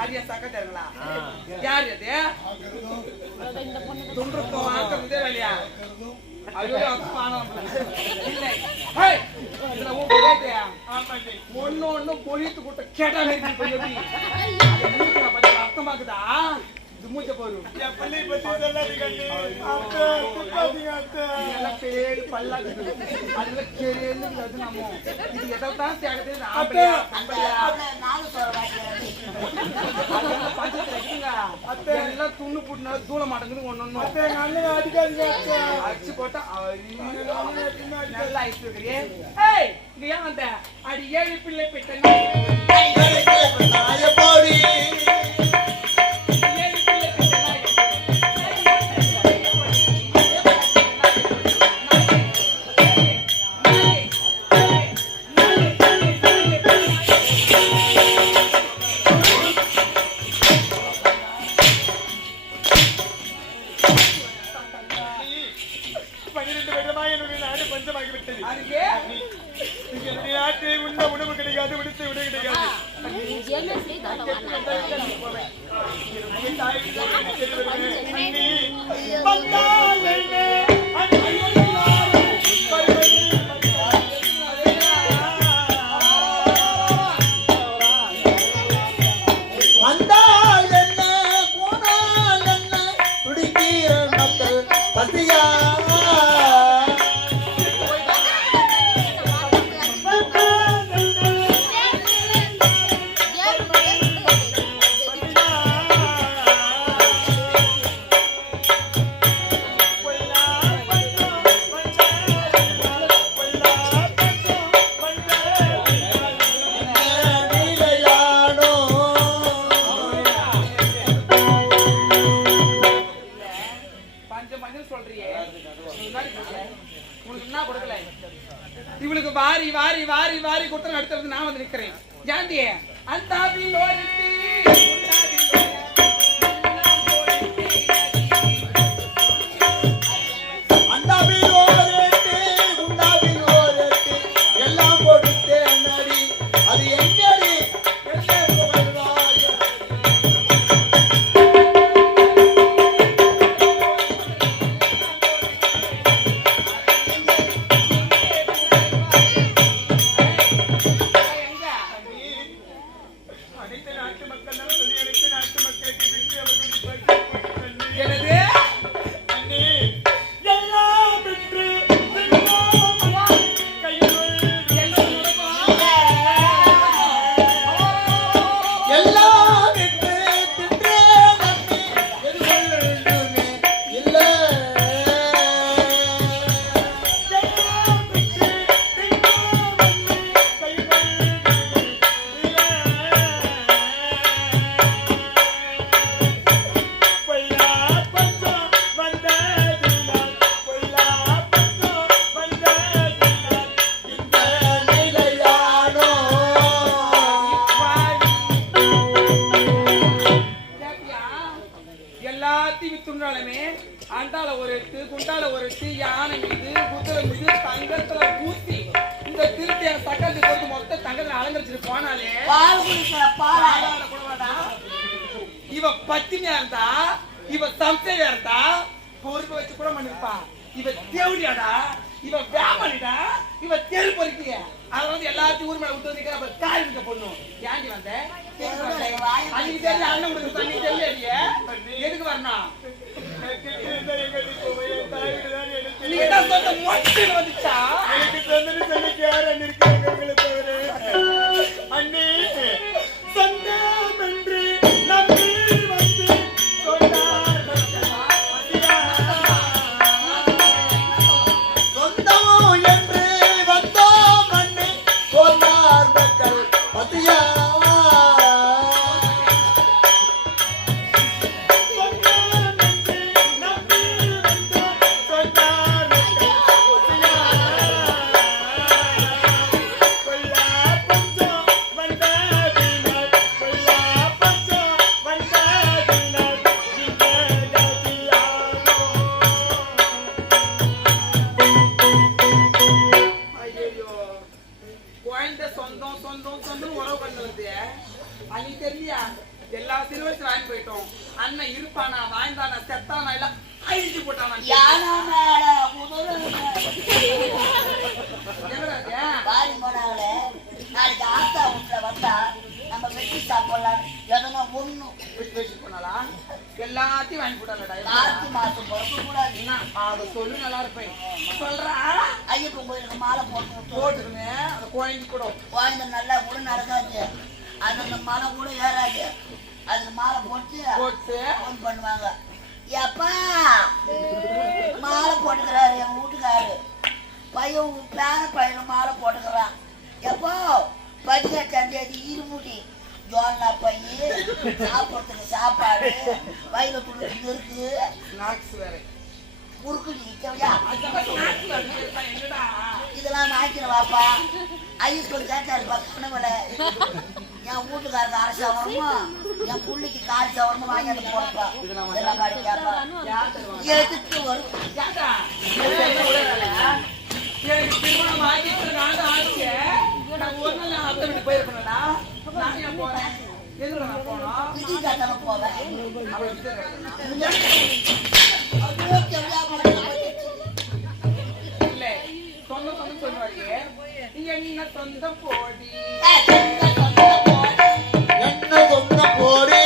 ஆதியா சக்கத்தருங்களா யார் அது துன்றத்தோம் ஆக்கிறதே வேலையா ஐயோ பானம் இல்லை ஒன்னு பொலித்து கூட்ட கேட்டாலே அர்த்தமாக்குதா இது மூச்ச போரும் பள்ளி பத்தி பேரு பல்லாக்குது அதுல கேள்வி நம்ம இது எதான் தேகத்தை எல்லாம் துண்ணு போட்டுனா தூள மாட்டேங்குது ஒன்னு அடிச்சு போட்டா நல்லா ஆயிட்டு இருக்கிறியே இங்க ஏன் வந்த அடி 7 பிள்ளை பெற்ற இவளுக்கு வாரி வாரி வாரி வாரி கொடுத்து நடத்துறது நான் வந்து நிக்கிறேன் ஜாண்டிய அந்த அண்டால ஒரு எட்டு குண்டால ஒரு எட்டு யானை மீது குதிரை மீது தங்கத்துல ஊத்தி இந்த திருத்திய சக்கரத்து போட்டு மொத்த தங்கத்துல அலங்கரிச்சுட்டு போனாலே இவ பத்தினியா இருந்தா இவ சம்சையா இருந்தா பொறுப்பு வச்சு கூட பண்ணிருப்பா இவ தேவடியாடா இவ வேமனிடா இவ தெரு பொறுக்கிய அத வந்து எல்லாத்தையும் ஊர் மேல விட்டு வந்து காய் இருக்க பொண்ணும் ஏண்டி வந்த அன்னைக்கு தெரிஞ்ச அண்ணன் உங்களுக்கு தண்ணி தெரியலையே எதுக்கு வரணும் நீதான் சொந்த மொட்டை வந்துச்சா எனக்கு சொந்தது சொல்லிக்கு யார் அண்ணி இருக்காங்க உங்களை தவிர அண்ணி சொந்தம் என்று நம்பி வந்து சொன்னார் சொந்தமோ என்று வந்தோம் அண்ணி சொன்னார் மக்கள் பத்தியா எல்லா சிறுவயசு வாங்கி போயிட்டோம். அண்ணன் இருப்பானா வாய்ந்தானா செத்தானா இல்ல அழிஞ்சு போட்டானா பாரி போனாங்கள நாளைக்கு ஆத்தா வீட்டுல வந்தா நம்ம வெட்டி சாப்பிடலாம் எதனா ஒண்ணும் வெட்டி போனாலா எல்லாத்தையும் வாங்கி போட்டாங்கடா. கார்த்தி மாசம் பிறக்க கூடாது. அதை சொல்லு நல்லா இருப்பேன் சொல்றா. ஐயப்பன் கோயிலுக்கு மாலை போட்டுக்குன்னு அந்த கோயம்பு கூட கோயம்பு நல்லா கூட நடக்காது. அது அந்த மலை கூட ஏறாது. அதுக்கு மாலை போட்டு ஃபோன் பண்ணுவாங்க. எப்பா மாலை போட்டுக்கிறாரு என் வீட்டுக்காரு பையன் பேர பையனும் மாலை போட்டுக்கிறான். எப்போ 18ஆம் தேதி இருமுடி ஜோன்னா பைய சாப்பிட்றதுக்கு சாப்பாடு வயிறு துணிக்கு இருக்கு முறுக்கு நிற்கவையா இதெல்லாம் வாங்கிக்கிறேன் வாப்பா. ஐயப்பன் கேட்டாருப்பா கனவுல என் வீட்டுக்காரருக்கு அரை சவரமும் என் புள்ளிக்கு 4 சவரமும் வாங்கி அந்த போடப்பா இதெல்லாம் மாதிரி கேப்பா எதுக்கு வரும் திருமணம் ஆகிட்டு நான் ஆச்சு. நான் ஒரு நாள் அத்தை வீட்டு போயிருக்கேன்டா. நான் ஏன் போறேன் எதுல நான் போனோம் விதி காட்டாம போவேன். இல்ல சொந்த சொந்தம் சொல்லுவாங்க. என்ன சொந்தம் போடி என்ன சொந்த போடி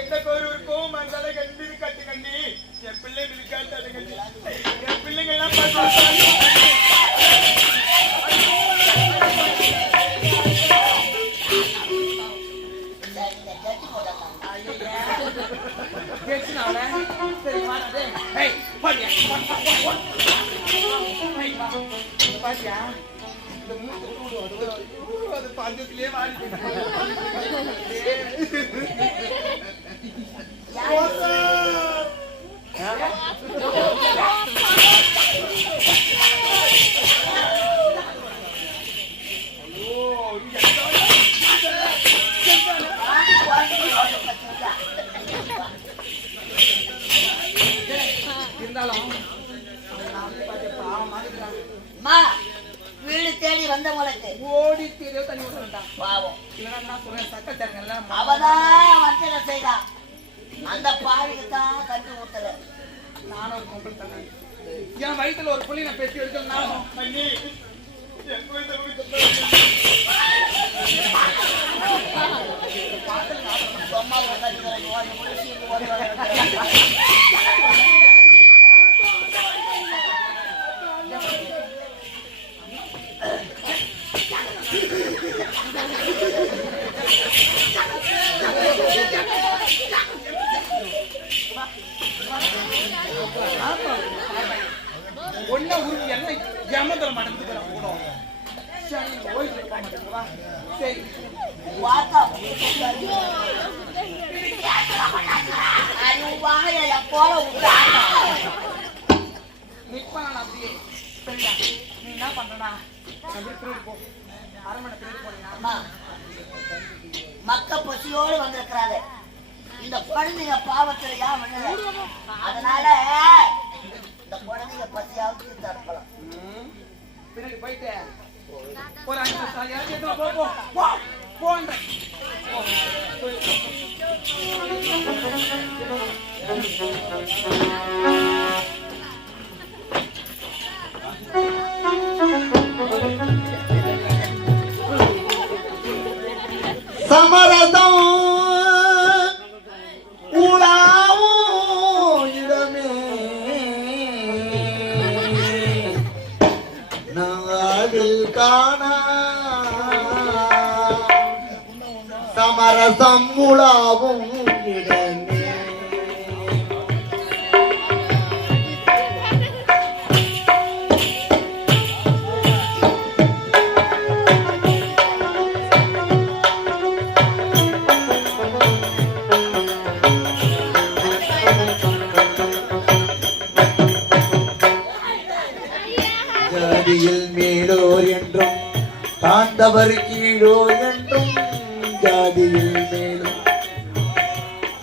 எந்த கோருக்கும் மனசால கண்டி கட்டு கண்டி என் பிள்ளைங்களுக்கு காட்டாது கண்டி என் பிள்ளைங்க எல்லாம் பாத்தியா இந்த மூத்த அது பஞ்சத்திலே வாடி இருந்தாலும் வீடு தேடி வந்தவங்களுக்கு ஓடி தேடியோ தண்ணி விட்டுட்டான் பாவம். இல்லைன்னா சொல்றேன் சக்கச்சாருங்க அவதான் வஞ்சனை செய்தா அந்த பாவிக்கு தான் கட்டி ஊத்தல. நானும் ஒரு பொம்பளை தண்ணி என் வயிற்றுல ஒரு புள்ளி நான் பெற்றி எடுத்து நானும் பண்ணி ஒன்னா உருவி எல்லாம் ஜமத்துல மாட்டேங்குது கூட ஓய்வு இருக்க மாட்டேங்குவா. சரி நிற்பான் அப்படியே. சரியா நீ என்ன பண்றா போ அரண்மனை பின்னாடி போனீங்கன்னா மக்க பசியோடு வந்திருக்கிறாங்க. இந்த குழந்தைங்க பாவத்துல ஏன் விழுல அதனால இந்த குழந்தைங்க பசியாவது தடுக்கலாம். பின்னாடி போயிட்டு ஒரு 5 நிமிஷம் போ போ போ போன்ற சமரசம் உலாவும் இடமே நாவில் காண சமரசம் உலாவும் இடமே ஜாதியில் மேலோர் என்றும் தாழ்ந்தவர் கீழோர் என்றும் ஜாதியில் மேலோர்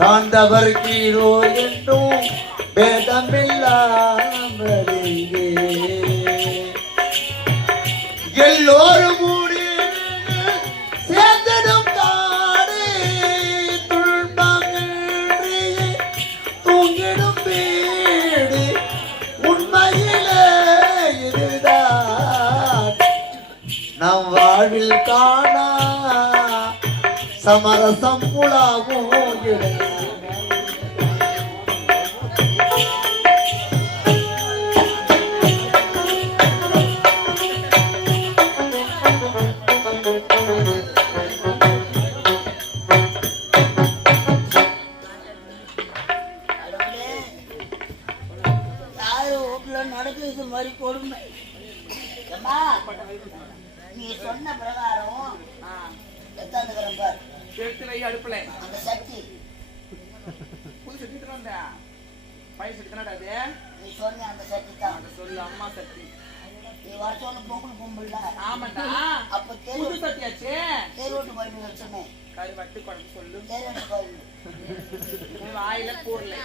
தாண்டவர் கீழோ என்றும் பேதமில்லாமலேயே எல்லோரும் கூடி சேர்ந்திடும் தாடே துன்பமின்றி தூங்கிடும் வீடு உண்மையிலே இதுதான் நம் வாழ்வில் காணா சமரசம் உலாவும் இடம். நடக்குது மாதிரி கொடுமை. அம்மா, நீ சொன்ன பிரகாரம் எத்தாந்துக்கிறேன் பார். எடுத்து வை அடுப்புல. அந்த சக்தி புது சக்தி தானே பழைய சக்தி தானடா அது. நீ சொன்ன அந்த சக்தி தான். அத சொல்லு அம்மா சக்தி. நீ வருஷம் பொங்கல் கும்பல்ல. ஆமாடா. அப்ப புது சக்தியாச்சே. தேரோட்டு கோயில் வச்சனே. கருவட்டு குழம்பு சொல்லு. தேரோட்டு கோயில். வாயில போடல.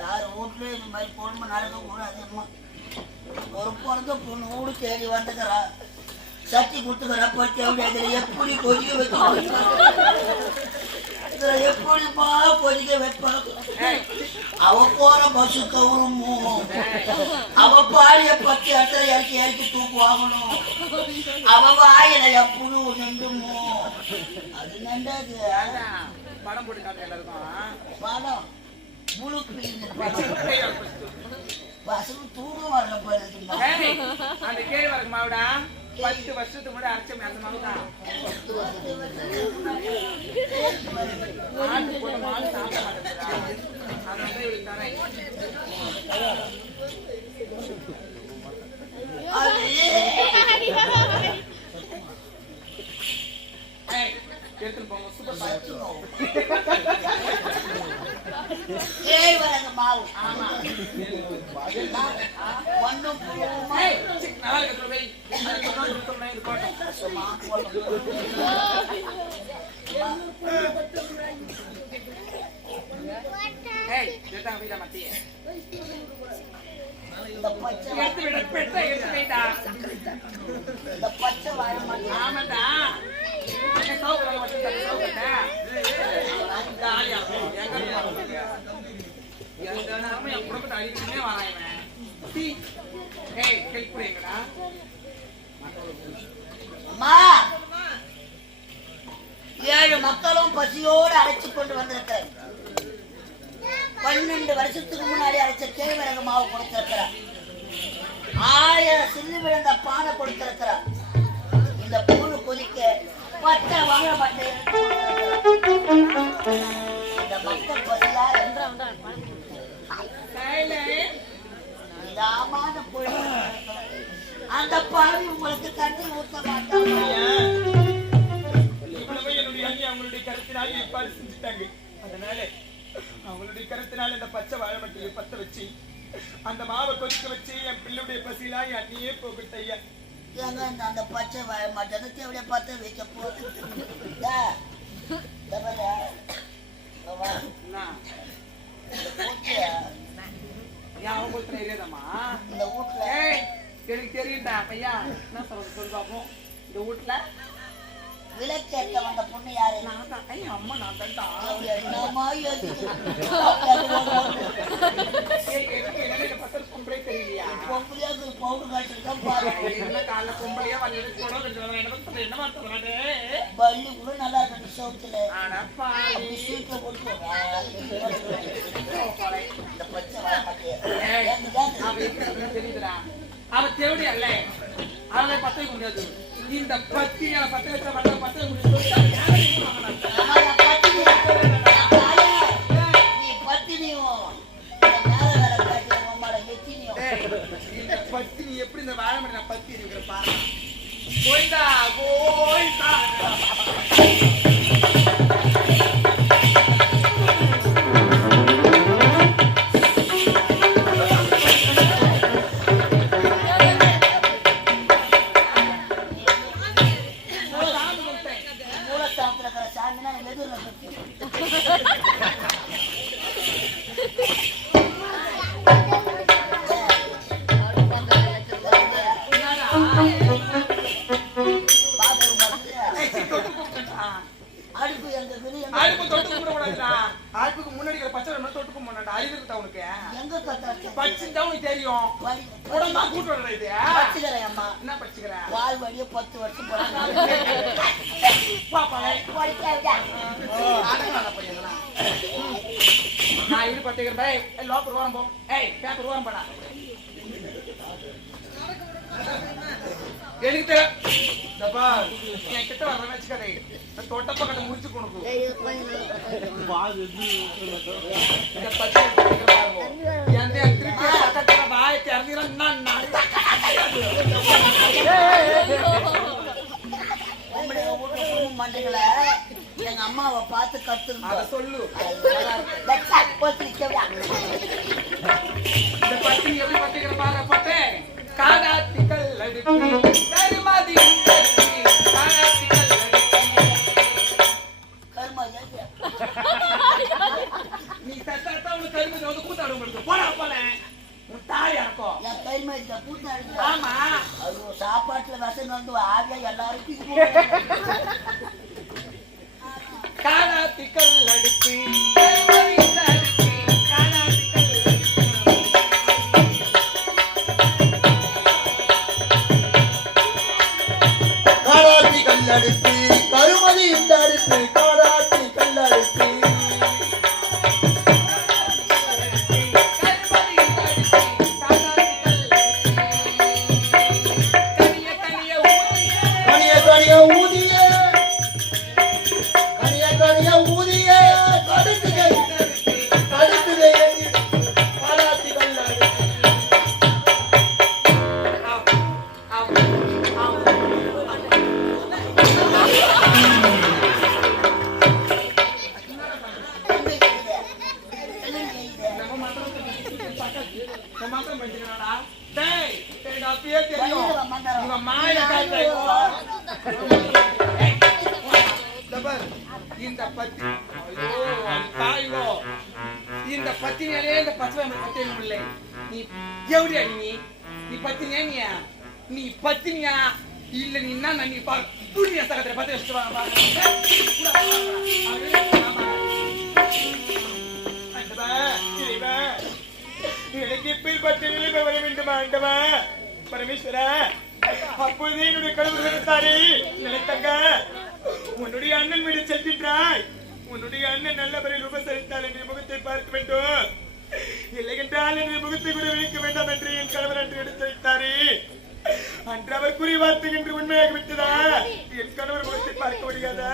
யார் வீட்லயும் இந்த மாதிரி பொண்ணு நடக்க கூடாது. ஒரு பிறந்த பொண்ணு வீடு தேடி வந்துக்கிறா, சட்டி கொடுத்துக்கிறா, பத்தி அப்படி எப்படி கொதிக்க வைக்க, எப்படிப்பா கொதிக்க வைப்பாங்க. அவ போற பசு கவுருமோ, அவ பாடிய பத்தி இடத்துல இறக்கி இறக்கி தூக்கு வாங்கணும், அவ வாயில புழு நின்றுமோ, அது நண்டாது. படம் போட்டு காட்டுற எல்லாருக்கும் படம் முழு பசங்க தூரம் வரல போயிருக்கு. அந்த கேள்வி வரக்கு மாவுடா 10 வருஷத்துக்கு முன்னாடி அரைச்சமே அந்த மாவு தான். ஆட்டு போட்ட மாவு சாப்பிட மாட்டேங்கிறா. அதனால இவளுக்கு தரேன். எடுத்துட்டு போங்க. சூப்பர் மாவு. ஆமா ஒன்னும் நல்லா இருக்கு வை. இது போட்டோம். ஏய் ஜெட்டா வீடா மத்திய. இந்த பச்சை எடுத்து விட பெட்டை எடுத்து வைடா. இந்த பச்சை வாழை மாட்டேன். ஆமாடா. அங்க சௌகர வந்து சௌகரடா. காலியா எங்க போறீங்க? எங்க நாம என் குடும்பத்தை அழிக்கணும்னே வரான் இவன். சி ஏய் ஹெல்ப் பண்ணுங்கடா. அம்மா, 7 மக்களும் பசியோடு அழைச்சு கொண்டு வந்திருக்கிறேன். 12 வருஷத்துக்கு முன்னாடி அரைச்ச கேழ்வரகு மாவு கொடுத்திருக்கிறார். 1000 சில்லு விழுந்த பானை கொடுத்திருக்கிறார். இந்த புழு கொதிக்க பச்சை வாழை மட்டை இந்த மக்கள் பசியார் இதாமான புழு. அந்த பாவி உங்களுக்கு தண்ணி ஊத்த மாட்டாங்க. அவங்களுடைய கருத்தினால் ஏற்பாடு செஞ்சுட்டாங்க. அதனால அவங்களுடைய கருத்தினால் இந்த பச்சை வாழை மட்டையை பத்த வச்சு அந்த மாவை கொதிக்க வச்சு என் பிள்ளைடைய பசிலா என் அண்ணியே போகட்டையா. ஏங்க அந்த பச்சை வாழை மட்டை தேவையா பத்த வைக்க போகுது. இந்த வீட்டுல எனக்கு தெரியும்டா பையா என்ன சொல்றது சொல்லு பாப்போம். இந்த வீட்டுல விளக்கேற்ற வந்த பொண்ணு யாரு? நான் தான். ஐயா அம்மா நான் தான். பொம்பளை தெரியலையா? பொம்பளையாக்கு பவுடர் காய்ச்சிருக்கேன் பாரு. காலைல பொம்பளையா வந்து என்ன மாத்தே பள்ளி கூட நல்லா இருக்கு. சோத்துல சீட்ல போட்டு இந்த பச்சை வாழை மாட்டேன் தெரியுதுடா. அவ தேவடி அல்ல, அவளை பத்த முடியாது. இந்த பத்தி பத்த வச்ச பத்த முடியாது. பத்தி நீ எப்படி இந்த வாழை மணி நான் பத்தி இருக்கிற பாரு. கோயிந்தா கோயிந்தா உடம்பா கூட்டு வரடா இது படிச்சுக்கிறேன் அம்மா. என்ன படிச்சுக்கிற பால் வழிய 10 வருஷம் போறாங்க. பாப்பா படிக்காதா? அடங்கடா பையங்களா நான் இப்படி பத்திக்கிறேன் பை லோக்கல் ஓரம் போ ஏய் பேப்பர் ஓரம் போடா எனக்கு டப்பா என் கிட்ட வர வச்சுக்கடை தொட்ட பக்கத்தை முடிச்சு கொண்டு இந்த பச்சை பாருங்க எந்த திருப்பி பக்கத்துல வாய் திறந்தீங்கன்னா நான் மண்டைகளை எங்க அம்மாவை பார்த்து கத்துங்க. அத சொல்லு இந்த பத்தி எப்படி பத்திக்கிற பாரு போட்டேன் காடாத்திகள் அடிப்பி கருமாதி காடாத்திகள் நீ சத்தா உனக்கு கருமதி வந்து கூத்தாடு உங்களுக்கு போடா போல உன் தாய் இருக்கும் என் கைமதி கூத்தாடு. ஆமா அது சாப்பாட்டுல விஷம் வந்து ஆவியா எல்லாருக்கும் காடாத்திகள் அடிப்பி கருமாதி அடிப்பி காடாத்திகள் காடாத்தி கல்லடுத்து கருமதி இந்த அடுத்து காடாத்தி கல்லடுத்து கனிய கனிய ஊதிய கனிய கனிய ஊதிய கடுக்குதை கடுக்குதை காடாத்தி கல்லடுத்து இந்த பத்தினியாலே இந்த பச்சை பத்தி இல்லை நீ எவடியா நீ பத்தினியா நீ பத்தினியா இல்ல நீ என்ன நீ பா துணியா சகத்துல பத்தி வச்சுட்டு வாங்க எனக்கு இப்பேற்பட்ட நிலைமை வர வேண்டுமா ஆண்டவா பரமேஸ்வரா அப்போதே என்னுடைய கடவுள் நினைத்தாரே நினைத்தங்க உன்னுடைய அண்ணன் வீடு செல்கின்றாய் உன்னுடைய அண்ணன் நல்லவரை உபசரித்தால் என்னுடைய முகத்தை பார்க்க வேண்டும் இல்லை என்றால் என்னுடைய முகத்தை கூட விழிக்க வேண்டாம் என்று என் கணவர் அன்று எடுத்து வைத்தாரே அன்று அவர் குறி வார்த்தை என்று உண்மையாக விட்டதா என் கணவர் முகத்தை பார்க்க முடியாதா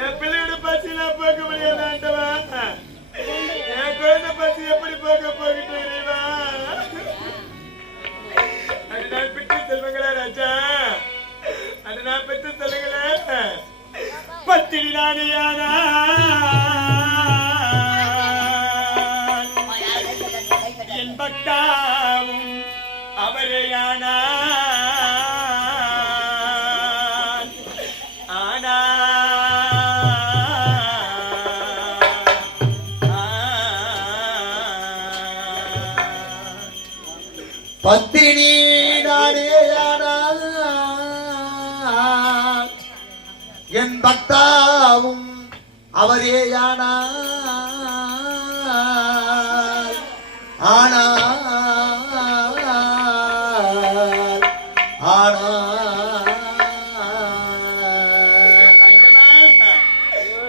என் பிள்ளையோட பசியெல்லாம் பார்க்க முடியாதா ஆண்டவா என் குழந்தை பசி எப்படி பார்க்க போகின்ற இறைவா அது நான் பெற்ற செல்வங்களா ராஜா அது நான் பெற்ற செல்வங்களா பத்தினி நானேயானா என் பக்தாவும் அவரையானா பத்தினி நானேயானால் என் பக்தாவும் அவரேயானால் ஆனால்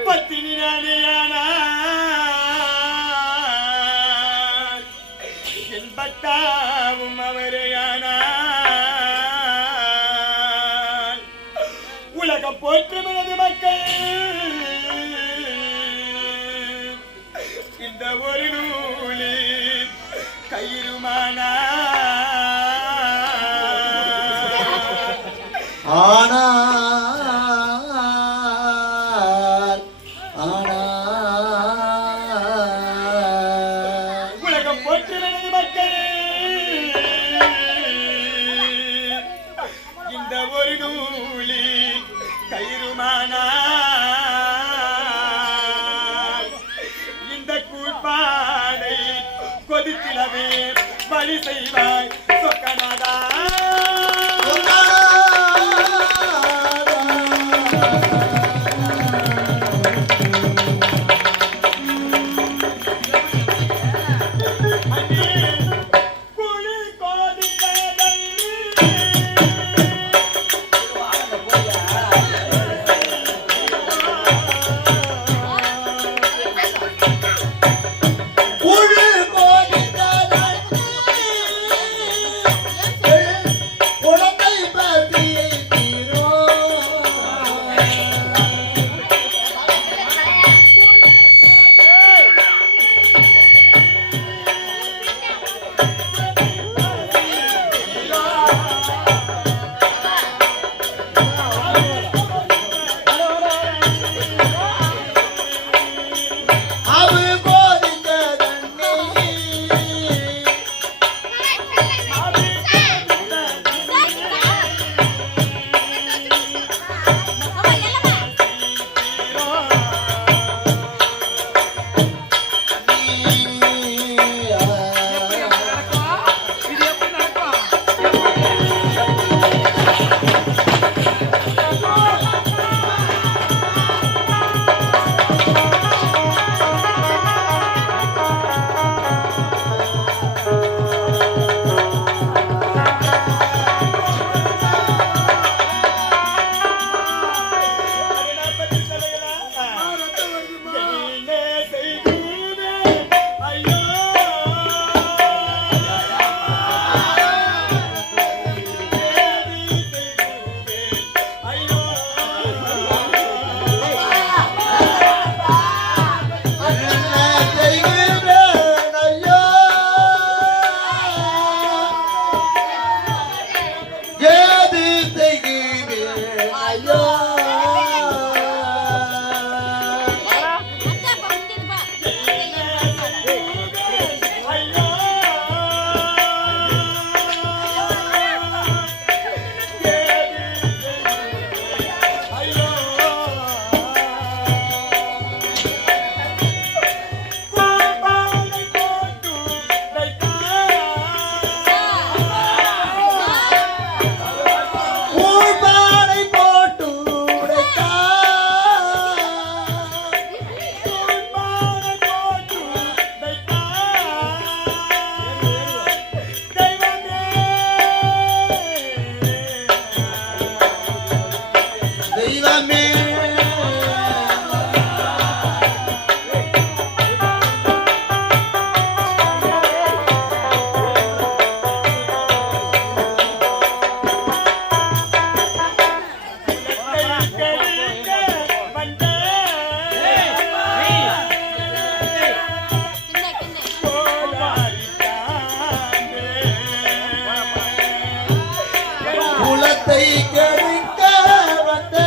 பத்தினி நானேயானா என் பக்தாவும் அவரையானா உலகம் போற்றும் எனது மக்கள் இந்த ஒரு நூலில் கயிறுமானா உலகம் போற்றும் எனது மக்கள் இந்த ஒரு நூலில் கயிறுமானா இந்த கூட்பாடை கொதித்திலவே வழி செய்வாய் சொக்கநாதா கெடுக்க வந்த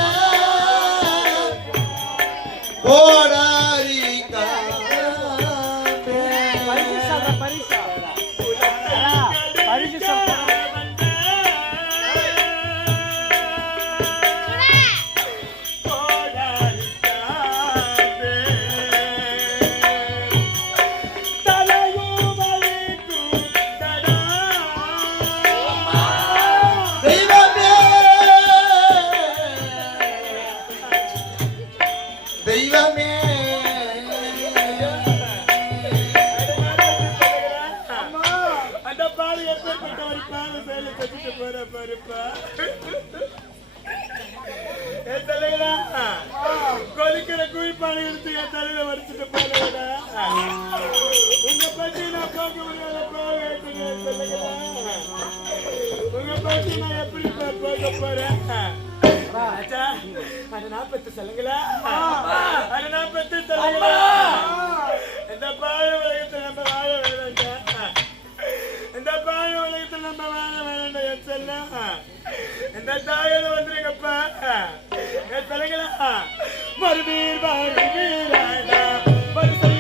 கோடாரி காம்பே. தெய்வமே தெய்வமே அந்த பாரு எப்பேற்பட்ட ஒரு பாரு மேல கட்டிட்டு போற பாருப்பா. என் தலைவரா கொதிக்கிற குழிப்பானை எடுத்து என் தலையில வடிச்சுட்டு போறவடா. உங்க பத்தி நான் பார்க்க முடியாத உங்க பத்தி நான் எப்படி போக போறேன்? ராஜா, அதை நான் பெற்று சொல்லுங்களா? அதை நான் பெற்று சொல்லுங்களா? இந்த பாய உலகத்தில் நம்ம வாழ வேண்டாம். இந்த பாய உலகத்தில் நம்ம வாழ வேண்டாம். என் செல்லம், இந்த தாயோட வந்துருங்கப்பா. என் சொல்லுங்களா? மறுபீர் வாழ்வீராடா, மறுபீர்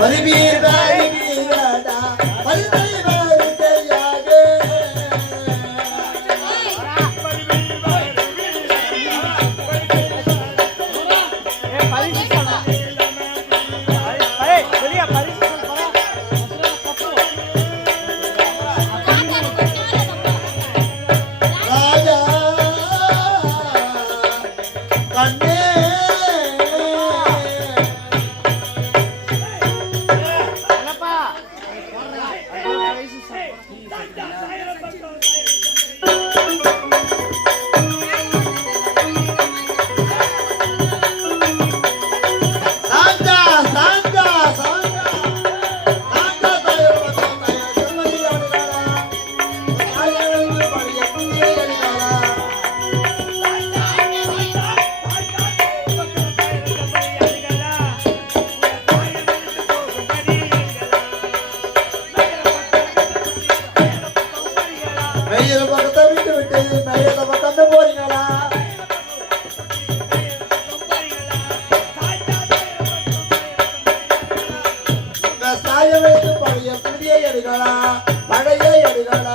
மறுபீர் வாழ்வீராடா, மறுபீர் வாழ்க்கையாக. ராஜா கண்ணே சாந்தா சாந்தா சாந்தா சாந்தா தாயோட தாயா செம்மதியாடுகாரா தாயோட பழைய புண்ணியடிகாரா. மெய்யில பக்கத்தை விட்டு விட்டு மெய்யில பக்கத்தை போறீங்களா? உங்க சாய வைத்து பழைய புதிய எடுகளா பழைய எடுகளா.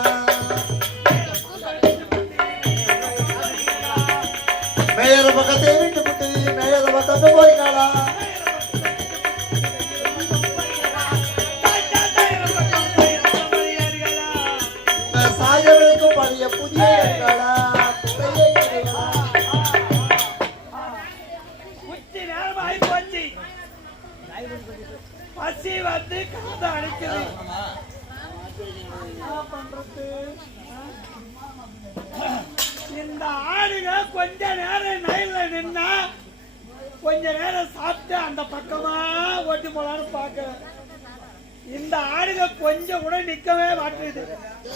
மெய்யில பக்கத்தை விட்டு விட்டு மெய்யில பக்கத்தை போறீங்களா? உங்க சாய வைத்து பழைய புதிய எடுகளா பழைய எடுகளா. உச்சி நேரமாயி போச்சு. பசி வந்து காதை அடிக்குது. என்ன பண்றது? இந்த ஆடுங்க கொஞ்ச நேரம் நைல்ல நின்னா கொஞ்ச நேரம் சாப்பிட்டு அந்த பக்கமா ஓட்டி போலான்னு பாக்குறேன். இந்த ஆடுங்க கொஞ்சம் கூட நிக்கவே மாட்டேங்குது.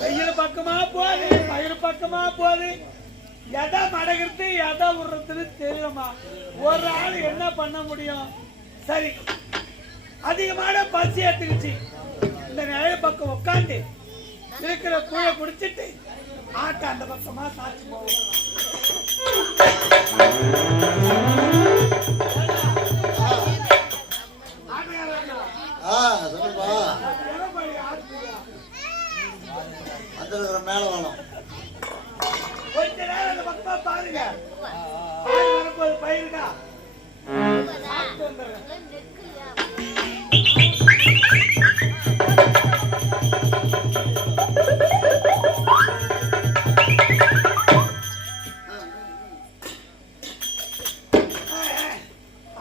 வெயில் பக்கமா போகுது, பயிர் பக்கமா போகுது. எதை மடகிறது எதை விடுறதுன்னு தெரியலமா. ஒரு ஆள் என்ன பண்ண முடியும்? சரி, அதிகமான பசி எடுத்துக்கிச்சு. இந்த நிலைய பக்கம் உட்காந்து இருக்கிற கூழ குடிச்சிட்டு ஆட்டை அந்த பக்கமா சாச்சு போவோம். சொல்லுப்பா அந்த மேல வேணும். கொஞ்ச நேரம் அந்த பக்கமா பாருங்க. பயிருக்கா சாப்பிட்டு வந்துடுறேன்.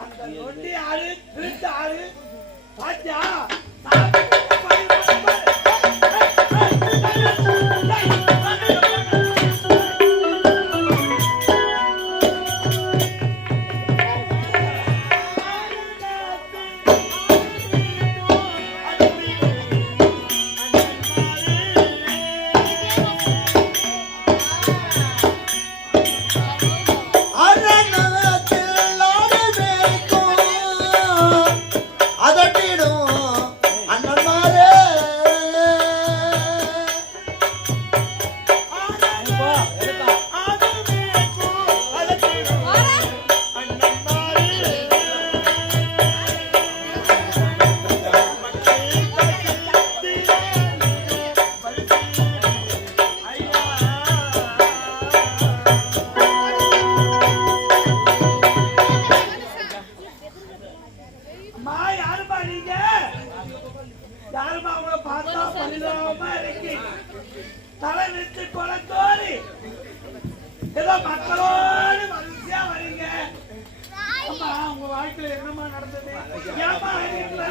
அந்த நொண்டி ஆளு திருட்டு ஆளு பாத்தியா அதட்டிடும் அண்ணன் மாரே யாருமா நீங்க? யாருமா அவங்கள பார்த்தா பரிதாபமா இருக்கு. தலை நிறுத்தி கொலத்தோடு ஏதோ மக்களோடு மகிழ்ச்சியா வரீங்க. அம்மா உங்க வாழ்க்கையில என்னமா நடந்தது? ஏமா வரீங்க?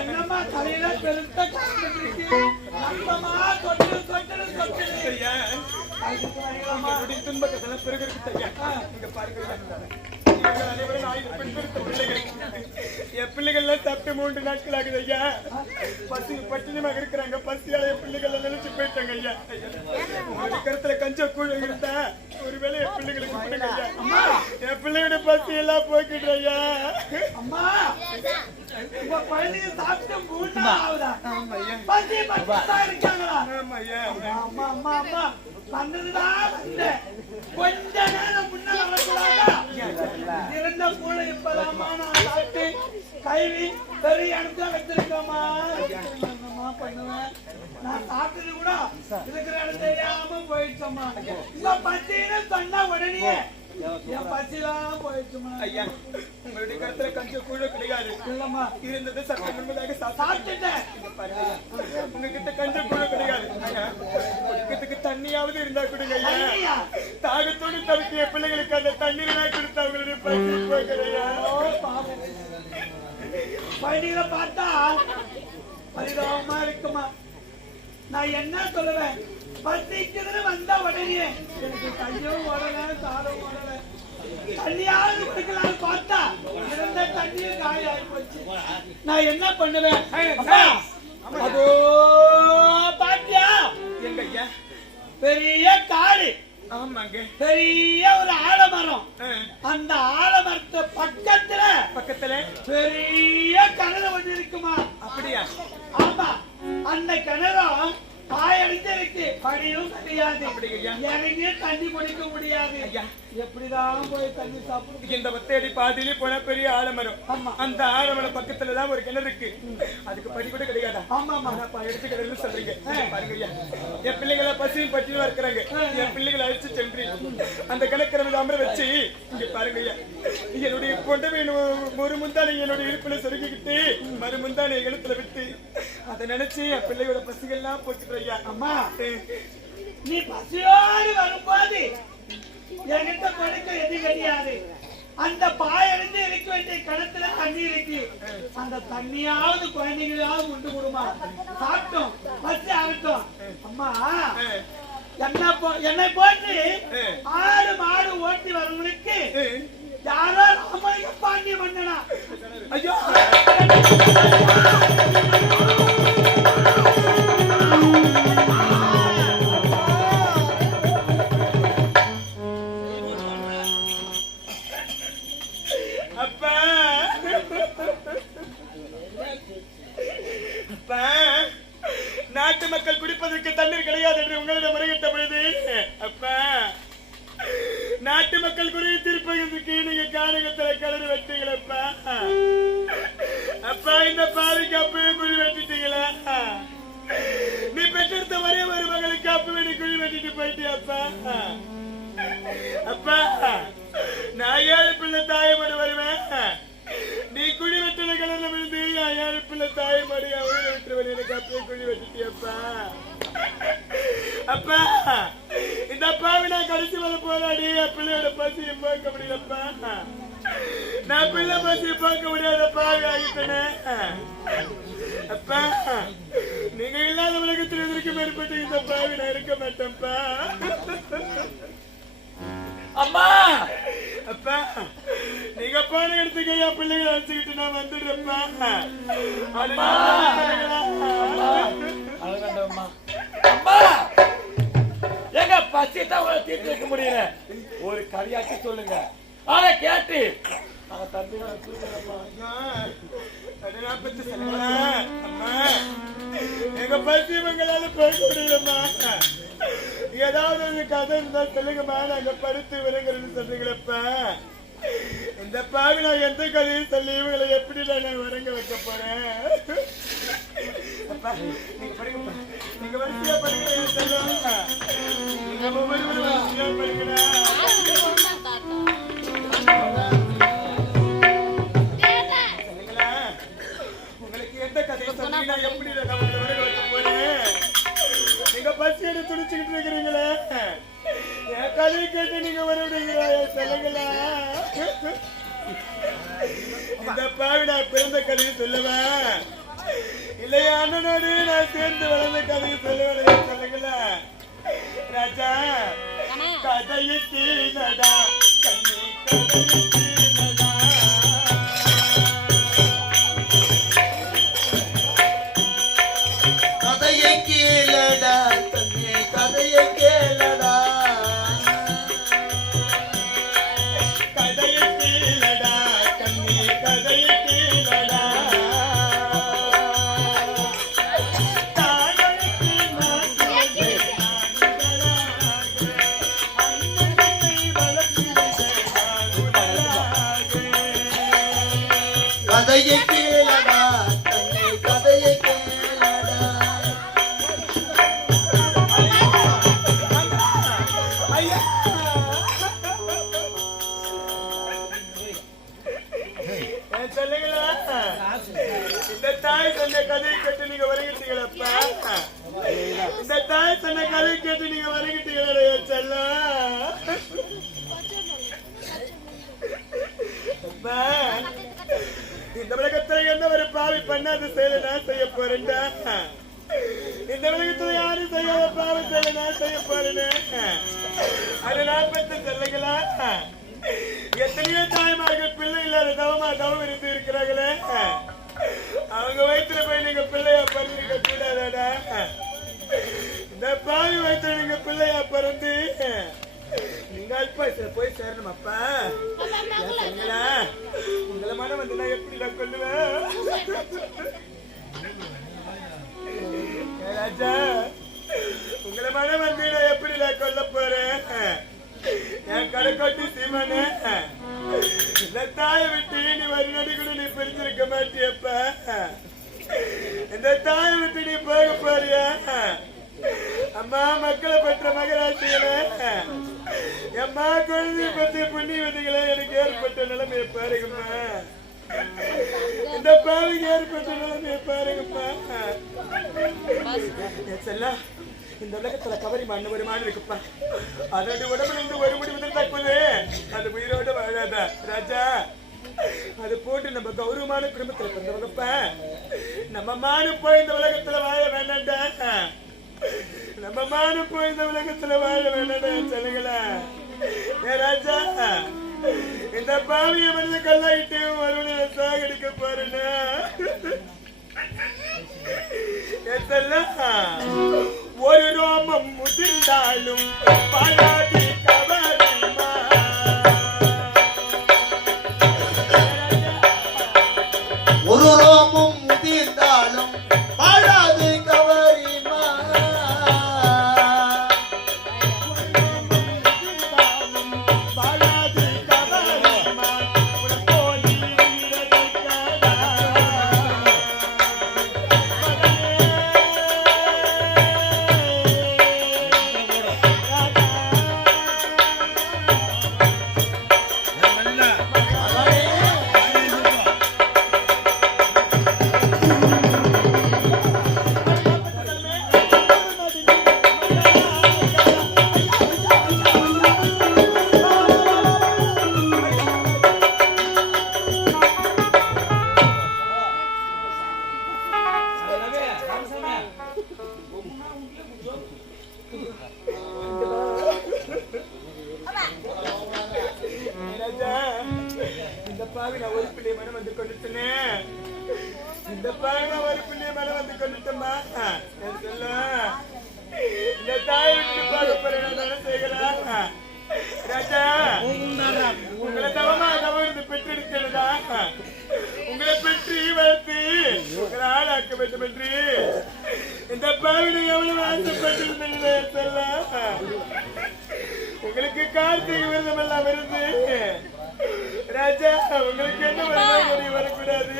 என்னமா தலையில பெருத்த காயம் இருக்கு? ரத்தமா சொட்டு சொட்டு சொட்டு. அதுக்கு வரீங்களாமா? துன்பக்கத்துல பெருகிருக்கு இங்க பாருங்க. என் பிள்ளைகள்லாம் சாப்பிட்டு 3 நாட்கள் ஆகுது ஐயா. பட்டினியாக இருக்கிறாங்க. பசியால என் பிள்ளைகள் நினைச்சு போயிட்டாங்க ஐயா. உங்களுடைய கருத்துல கஞ்ச கூழ இருந்தா ஒருவேளை என் பிள்ளைகளுக்கு கொடுங்க ஐயா. என் பிள்ளையோட பசி எல்லாம் போய்கிட்டு ஐயா. அம்மா உங்க குழந்தைங்க சாப்பிட்டு 3 நாள் ஆகுதா? பசி பசியா இருக்காங்களா? அம்மா அம்மா அம்மா வந்ததுதான் வந்தேன். கொஞ்ச நேரம் முன்ன வரக்கூடாதா? இருந்த கூட இப்பதாம்மா நான் சாப்பிட்டு கைவி பெரிய இடத்துல வச்சிருக்கோமா. என்னம்மா பண்ணுவேன்? நான் சாப்பிட்டது கூட இருக்கிற இடம் தெரியாம போயிடுச்சோம்மா. இப்ப பசின்னு சொன்னா உடனே என் பசிலாம் போயிடுச்சுமா. ஐயா உங்களுடைய கருத்துல கஞ்ச கூழ கிடையாது. இல்லம்மா இருந்தது சற்று முன்பதாக சாப்பிட்டுட்டேன். உங்ககிட்ட கஞ்ச கூழ கிடையாது. குடிக்கிறதுக்கு தண்ணியாவது இருந்தா கொடுங்க ஐயா. தாகத்தோடு தவிக்கிய பிள்ளைகளுக்கு அந்த தண்ணீரை கொடுத்தா அவங்களுடைய பசி போகிறையா. பண்டிகை பார்த்தா பரிதாபமா இருக்குமா. நான் என்ன சொல்லுவேன்? பசிக்குதுன்னு வந்தா உடனே எனக்கு கையும் ஓடல காலும் ஓடல. தண்ணியாவது குடிக்கலாம்னு பார்த்தா இருந்த தண்ணியும் காலி ஆகி போச்சு. நான் என்ன பண்ணுவேன்? அதோ பாத்தியா எங்க ஐயா? பெரிய காடு. ஆமாங்க. பெரிய ஒரு ஆலமரம். அந்த ஆலமரத்து பக்கத்துல பெரிய கிணறு ஒன்று இருக்குமா. அப்படியா? ஆமா. அந்த கிணறும் பாயடிச்சு இருக்கு. படியும் கிடையாது. இறங்கிய தண்ணி குடிக்க முடியாது. எப்படிதான் போய் தண்ணி சாப்பிடும்? இந்த ஒத்தையடி பாதியிலே போன பெரிய ஆலமரம். ஆமா. அந்த ஆலமரம் பக்கத்துலதான் ஒரு கிணறு இருக்கு. அதுக்கு படி கூட கிடையாதா? ஆமா ஆமா. எடுத்து கிணறு சொல்றீங்க. பாருங்க ஐயா, என் பிள்ளைங்கள பசியும் பட்டியும் இருக்கிறாங்க. என் பிள்ளைகளை அழிச்சு சென்று அந்த கிணக்கிற அமர வச்சு இங்க பாருங்க ஐயா, என்னுடைய பொண்டவை ஒரு முந்தானை என்னுடைய இடுப்புல சொருகிக்கிட்டு மறு முந்தானை எழுத்துல விட்டு அதை நினைச்சு என் பிள்ளையோட பசிகள்லாம் போட்டுட்டு ஐயா. அம்மா நீ பசியோடு வரும்போது என்கிட்ட கொடுக்க எது கிடையாது. அந்த பாயடைந்து இருக்க வேண்டிய கிணத்துல தண்ணி இருக்கு. அந்த தண்ணியாவது குழந்தைகளாவது உண்டு கொடுமா. சாப்பிட்டோம் பசி ஆகட்டும். அம்மா என்னை போட்டு ஆடு மாடு ஓட்டி வரவங்களுக்கு யாரோ ராமலிங்க பாண்டிய மன்னனா. ஐயோ நாட்டு மக்கள் குடிப்பதற்கு தண்ணீர் கிடையாது என்று உங்களிடம் முறையிட்ட பொழுது அப்பா நாட்டு மக்கள் குடியிருப்பதற்கு நீங்க கானகத்துல கிணறு வெட்டீங்களப்பா. அப்பா இந்த பாதைக்கு அப்பவே குழி வெட்டிட்டீங்களா? நீ பெற்றெடுத்த ஒரே ஒரு மகளுக்கு அப்பவே நீ குழி வெட்டிட்டு போயிட்டியாப்பா. அப்பா நான் 7 பிள்ளை தாயமடு வருவேன். நீ குழி வெட்டின கிணறுல விழுந்து 7 பிள்ளை தாயமடி அவரை விட்டுருவன். எனக்கு அப்பவே குழி வெட்டிட்டியப்பா. அப்பா இந்த அப்பாவை நான் கடைசி வர போராடி என் பிள்ளையோட பசியை பார்க்க முடியலப்பா. நான் பிள்ளை பசியை பார்க்க முடியாத பாவி ஆகிட்டேனே. அப்பா நீங்க இல்லாத உலகத்தில் இதற்கு மேற்பட்டு இந்த பாவி நான் இருக்க மாட்டேன்ப்பா. அம்மா அப்பா நீங்க போன இடத்துக்கு என் பிள்ளைகளை அழைச்சுக்கிட்டு நான் வந்துடுறேன்ப்பா. அம்மா அம்மா எங்க பசி தான் உங்களை தீர்த்து வைக்க முடியல. ஒரு கதையாச்சு சொல்லுங்க. அதை கேட்டு எங்க பசி இவங்களால போக முடியலம்மா. ஏதாவது ஒரு கதை இருந்தா சொல்லுங்கம்மா. நாங்க படுத்து விறங்குறேன்னு சொல்றீங்களப்பா. இந்த பாவி நான் எந்த கதையும் சொல்லி இவங்களை எப்படி நான் வரங்க வைக்க போறேன்? நீங்க படிங்கப்பா. நீங்க வரிசையா படிக்கிறீங்க சொல்லுவாங்க. நீங்க ஒவ்வொரு வரிசையா படிக்கிறா. நான் எப்படி நான் வைக்க போறேன்? நீங்க பசி எடுத்து துடிச்சுக்கிட்டு இருக்கிறீங்களே, என் கதையை கேட்டு நீங்க வரவிடுங்களா? சொல்லுங்களா? இந்த பாவி நான் பிறந்த கதையை சொல்லுவேன் இல்லையா? அண்ணனோடு நான் சேர்ந்து வளர்ந்த கதையை சொல்லுவேன். சொல்லுங்களா ராஜா? கதையை தீனடா கண்ணி கதையை கேளடா தண்ணி கதையை கேளடா கதையை தீனடா கண்ணி கதையை தீனடா கதையை கேளடா தண்ணி கதையை கேளடா சொல்லுங்களா? இந்த தாய் சொன்ன கதையை கேட்டு நீங்க வருகிட்டீங்களப்பா? இந்த தாய் சொன்ன கதையை கேட்டு நீங்க வருகிட்டீங்களே செல்லம்? இந்த உலகத்துல என்ன ஒரு பாவி பண்ணாத செயலை நான் செய்ய போறேன்டா. இந்த உலகத்துல யாரும் செய்யாத பாவி செயலை நான் செய்ய போறேன். அது நான் பத்தி சொல்லுங்களா? எத்தனையோ தாய்மார்கள் பிள்ளை இல்லாத தவம் இருந்து இருக்கிறாங்களே, அவங்க வயிற்றுல போய் நீங்க பிள்ளையா பிறந்திருக்க கூடாதாடா? இந்த பாவி வயிற்றுல நீங்க பிள்ளையா பிறந்து நீங்க அல்பா போய் சேரணுமாப்பா? சொல்லுங்களா? உங்களை மனம் வந்து நான் எப்படி நான் கொள்ளுவேன்? ராஜா, உங்களை மனம் வந்து நான் எப்படி நான் கொல்ல போறேன்? என் கடைக்கோட்டி சீமான இந்த தாயை விட்டு நீ ஒரு நடி கூட நீ பிரிச்சிருக்க மாட்டியப்பா. இந்த தாயை விட்டு நீ போக போறியா? அம்மா மக்களை பெற்ற மகராசிகள, எம்மா குழந்தைய பற்றி புண்ணியவதிகளை எனக்கு ஏற்பட்ட நிலைமையை பாருங்கம்மா. இந்த பாவிக்கு ஏற்பட்ட நிலைமையை பாருங்கம்மா. செல்ல, இந்த உலகத்துல கவரி மண்ணு ஒரு மாடு இருக்குப்பா. அதோட உடம்புல இருந்து ஒரு முடி முதல் தக்குது, அது உயிரோட வாழாதா ராஜா? அது போட்டு நம்ம கௌரவமான குடும்பத்துல பிறந்தவங்கப்பா. நம்ம மானு போய் இந்த உலகத்துல வாழ வேண்டாம்டா. நம்ம மானு போய் இந்த உலகத்துல வாழ வேண்டாம்டா. சொல்லுங்களா ராஜா? இந்த பாவிய மனித கல்லாயிட்டு ஒரு சாகடிக்க பாருன்னா ஒரு ரோமம் முதிர்ந்தாலும் பாலாதி கவரிமா. ஒரு ரோமும் முதிர்ந்தாலும் பாழாது கவரிமா. பாலாதி கவரிமா போலி இந்த பாவி நான் ஒரு பிள்ளைய மனம் வந்து கொண்டுட்டேனே. இந்த பாவி நான் ஒரு பிள்ளைய மனம் வந்து கொண்டுட்டேம்மா. இந்த தாயை விட்டு பார்க்க போறேன். நான் என்ன செய்யலாம் ராஜா? உங்களை தவமா தவம் இருந்து பெற்றெடுக்கிறதா? உங்களை பெற்று வளர்த்து உங்களை ஆளாக்க வேண்டும் என்று இந்த பாவினை எவ்வளவு ஆசைப்பட்டிருந்தீங்களே சொல்ல. உங்களுக்கு கார்த்திகை விரதம் எல்லாம் இருந்து ராஜா, உங்களுக்கு என்ன வருமானம் வரக்கூடாது?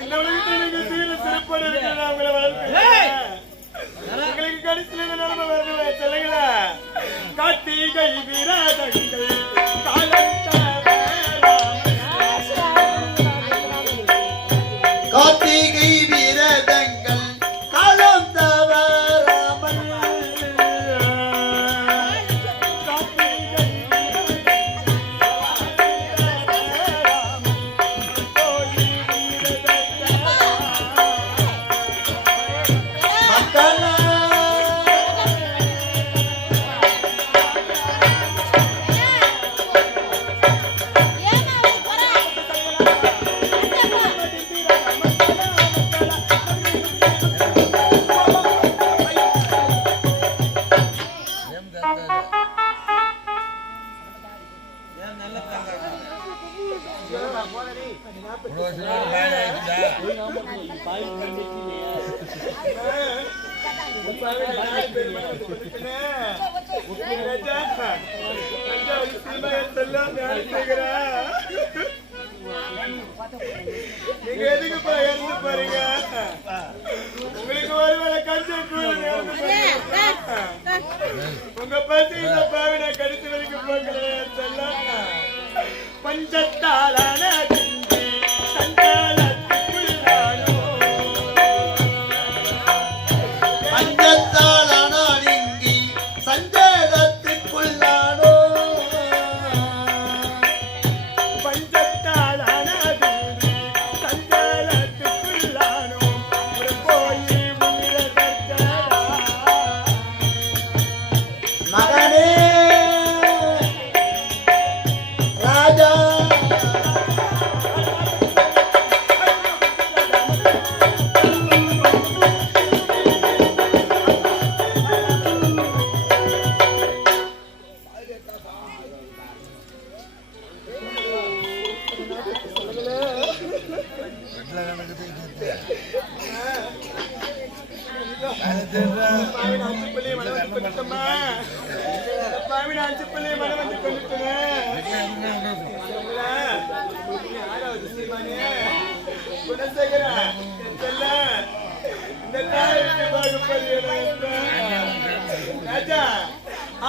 இந்த உலகத்தில் நீங்க சீர சிறப்பான இருக்கிறதா? உங்களை வளர்க்க உங்களுக்கு கடைசியில் என்ன நிலைமை வரணும் சொல்லுங்களா? கார்த்திகை விரதங்கள் கார்த்திகை வீர நீங்க எதுக்கு இறந்து பாருங்க உங்களுக்கு ஒருவேளை கஞ்சம் உங்க பசி இந்த பாவினை கடித்து வரைக்கும் போகிறேன் செல்லம் பஞ்சத்தாலான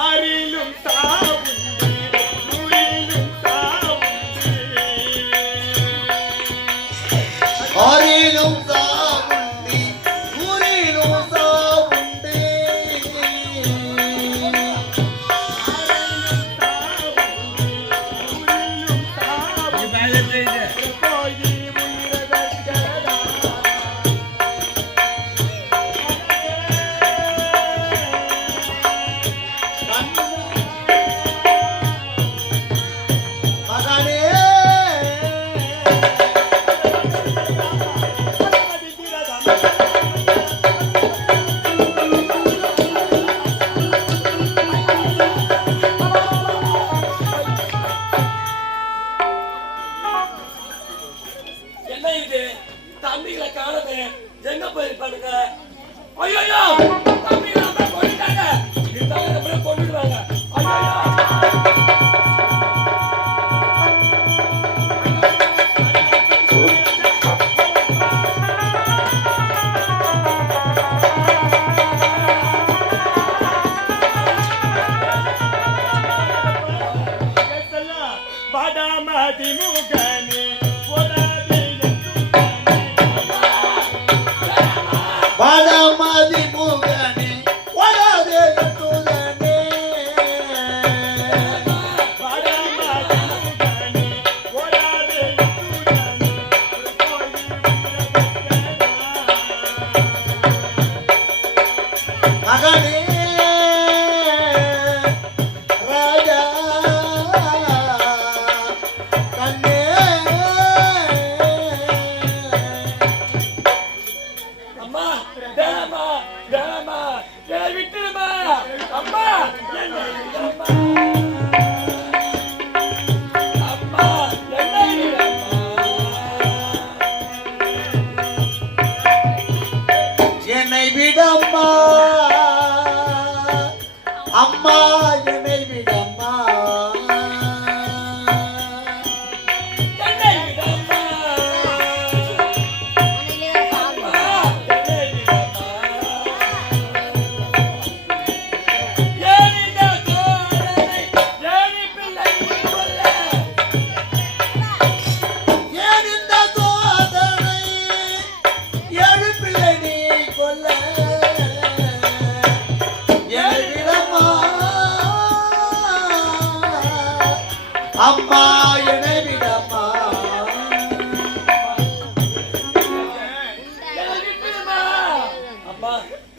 ஆறிலும் ஆறிலும் சாவுண்டி ஊரிலும் சாவுண்டி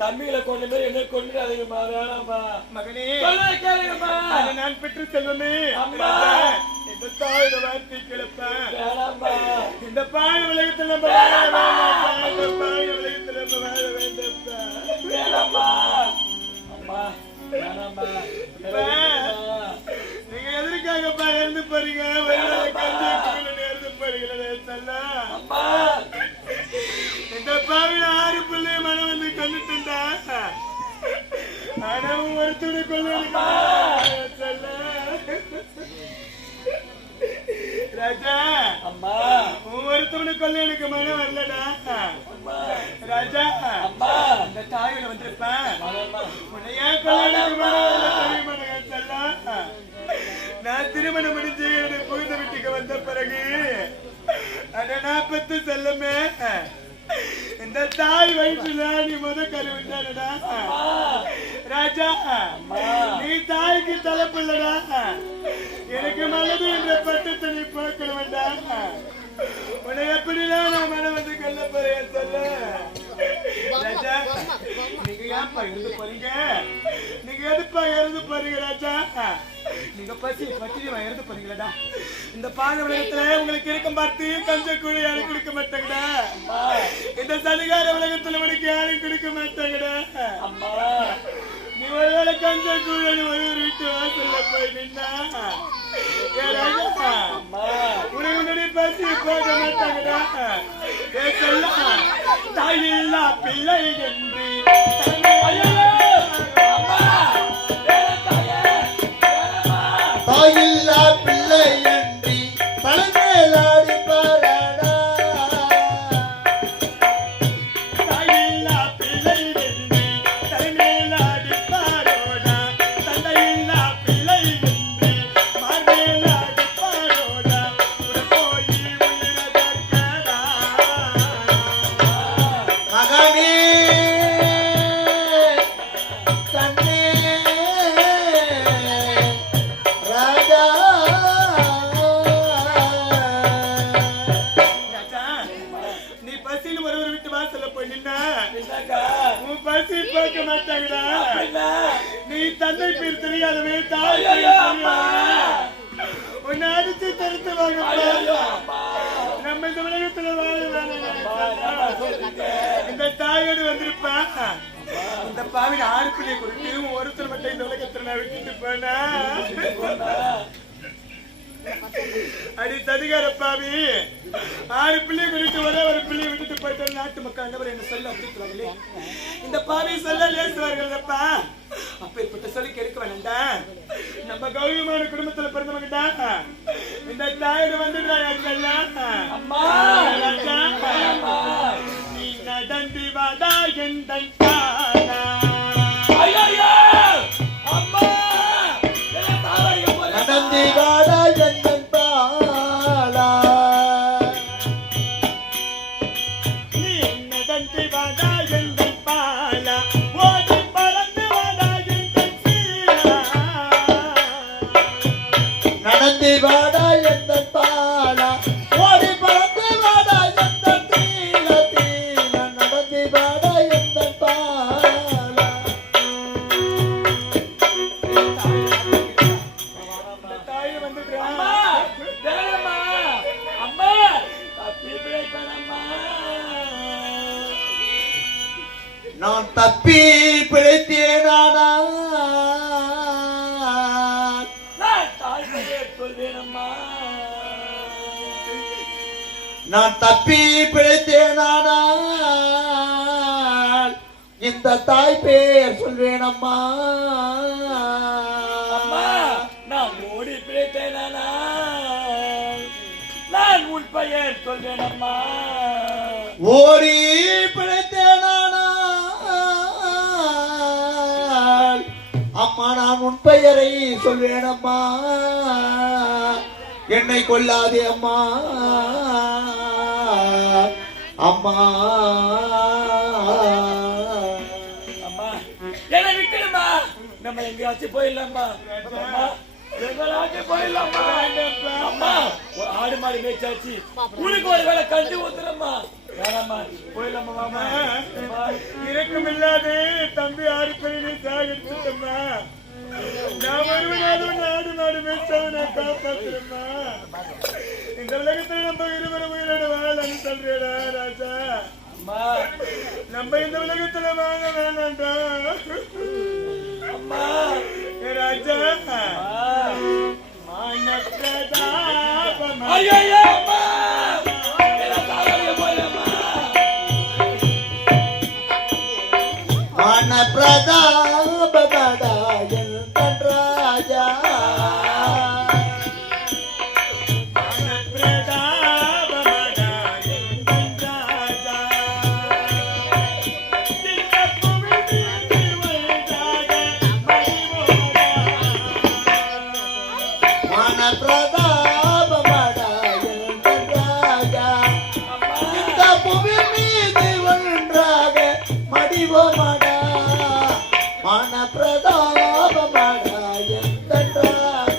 தம்பிகளை கொண்டு போய் என்ன கொண்டுடாதீங்கம்மா, வேணாம்மா. மகனே கேளுங்கம்மா, நான் பெற்று செல்வமே அம்மா. இந்த தாயோட வார்த்தை கிளப்பேன், வேணாம்மா. இந்த பாய உலகத்தில் நம்ம வாழ வேண்டாம், இந்த பாய உலகத்தில் நம்ம வாழ வேண்டாம், வேணாம்மா அம்மா, வேணாம்மா. நீங்க எதற்காகப்பா இருந்து போறீங்க? கஞ்சி நேர்ந்து வருகிறது சொல்ல அம்மா இந்த பாவி 6 பிள்ளை மனம் வந்து கொண்டுட்டா ஆனாவும் ஒரு துணி கொள்ள சொல்ல ராஜா அம்மா ஒவ்வொருத்தவனு கொள்ள எனக்கு மனம் வரலடா ராஜா அம்மா இந்த தாயில வந்திருப்பேன் அம்மா உன்னையா கொள்ள எனக்கு மனம் வரல தெரியுமா சொல்ல நான் திருமணம் முடிஞ்சு எனக்கு புகுந்த வீட்டுக்கு வந்த பிறகு அட 40 செல்லமே இந்த தாய் வயிற்றுல நீ முத கருவிட்டாடா ராஜா நீ தாய்க்கு தலைப்பில்லடா எனக்கு மனது என்ற பட்டத்தை நீ பார்க்க வேண்டாம் உன்னை எப்படிலாம் நான் மனம் வந்து கொல்ல போறேன் சொல்ல ராஜா நீங்க ஏன்பா இருந்து போறீங்க நீங்க எதுப்பா இருந்து போறீங்க ராஜா நீங்க பட்டினி இருந்து போறீங்களா இந்த பாத உலகத்துல உங்களுக்கு இருக்கும் பார்த்து கொஞ்சம் கூட யாரும் கொடுக்க மாட்டாங்கடா இந்த சதிகார உலகத்துல உனக்கு யாரும் கொடுக்க மாட்டாங்கடா நீ ஒருவேளை கொஞ்சம் கூட ஒரு வீட்டு வாசல்ல போய் நின்னா உனக்கு பசி போக மாட்டாங்கடா தாயில்லா பிள்ளை என்று தாயில்லா பிள்ளை என்று தலைமேலாடி பாராடா தாயில்லா பிள்ளை என்று தலைமேலாடி பாரோடா தந்தையில்லா பிள்ளை என்று மார்மேலாடி பாரோடா போய் உயிரதற்கடா மகனே கண்ணே ராஜா ராஜா நீ பசியில் ஒருவர் விட்டு வாசல்ல போய் நின்னா என்னக்கா உன் பசி பார்க்க மாட்டாங்கடா என்ன நீ தந்தை பேர் தெரியாதவே தாய் ஐயோ அம்மா உன்னை அடிச்சு தடுத்து வாங்க ஐயோ அம்மா நம்ம இந்த உலகத்துல வாழ சொல்லுங்க இந்த தாயோடு வந்திருப்பா இந்த பாவின் 6 பிள்ளை கொடுத்து ஒருத்தர் மட்டும் இந்த உலகத்துல நான் விட்டுட்டு போனா அடி சதிகார பாவி 6 பிள்ளை குறித்து ஒரே ஒரு பிள்ளையை விட்டுட்டு போயிட்டு நாட்டு மக்கள் அண்டவர் என்ன சொல்ல அப்படிங்களே இந்த பாவி சொல்ல லேசுவார்கள் அப்பா அப்பேற்பட்ட சொல்லி கெடுக்க வேண்டாம்டா நம்ம கௌரவமான குடும்பத்துல பிறந்தவங்கடா இந்த தாயோடு வந்துடுறாங்க அம்மா நீ நடந்து வாடா எந்தன் காடா ஐயோ அம்மா என்ன தாவடிக்க போற நடந்தி வாடா எந்தன் பாலா நீ நடந்து வாடா எந்தன் பாலா ஓடி பறந்து வாடா எந்தன் சீலா நடந்தி வாடா எந்தன் பாலா ஓடி பறந்து வாடா எந்தன் தீல தீல நடந்தி வாடா எந்தன் பாலா தாய் வந்துடுறா அம்மா தேவம்மா அம்மா தப்பி பிழைப்பனம்மா நான் தப்பி பிழைத்தேனானா நான் தாய் பெயர் சொல்வேனம்மா நான் தப்பி பிழைத்தேனானால் இந்த தாய் பேர் சொல்வேனம்மா அம்மா நான் ஓடி பிழைத்தேனா நான் உன் பெயர் சொல்வேனம்மா ஓடி பிழைத்தேனானால் அம்மா நான் உன் பெயரை சொல்வேனம்மா என்னை கொல்லாதே அம்மா அம்மா அம்மா என்னை விட்டுடுமா நம்ம எங்கேயாச்சும் போயிடலாமா அம்மா எங்கேயாச்சும் போயிடலாமா அம்மா ஒரு ஆடு மாடு மேய்ச்சாச்சு உனக்கு ஒரு வேளை கஞ்சி ஊத்துறம்மா வேணாம்மா போயிடலாமா மாமா இரக்கம் இல்லாதே தம்பி 6 பேரை சாகடிச்சுட்டம்மா நான் ஒருவனாவது நாடு நாடு மேய்ச்சவன் நான் காப்பாத்துறேம்மா இந்த உலகத்துல நம்ம இருவரும் உயிரோட வாழன்னு சொல்றேடா ராஜா அம்மா நம்ம இந்த உலகத்துல வாழ வேணாண்டா அம்மா ராஜா மானப்பிரதாபமா ஐயோ அம்மா தெய்வமாடா மன பிரதாபமாடா எந்தன்றாக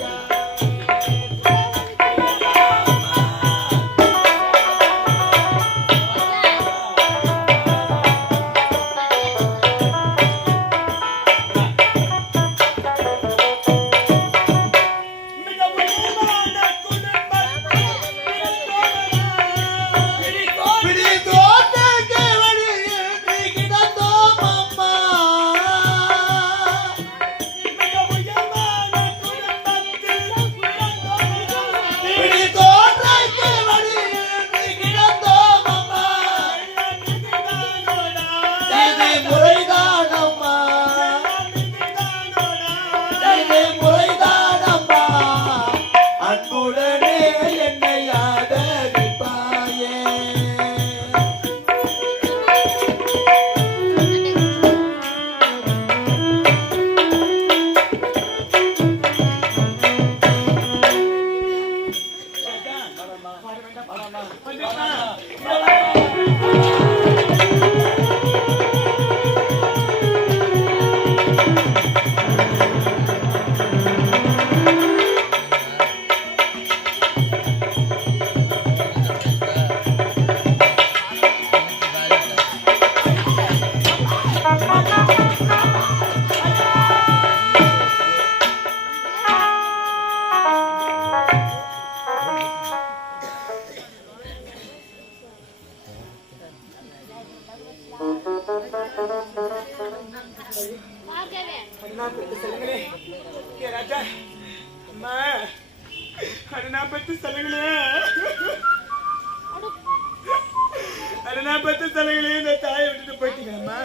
இந்த தாயை விட்டுட்டு போயிட்டீங்களா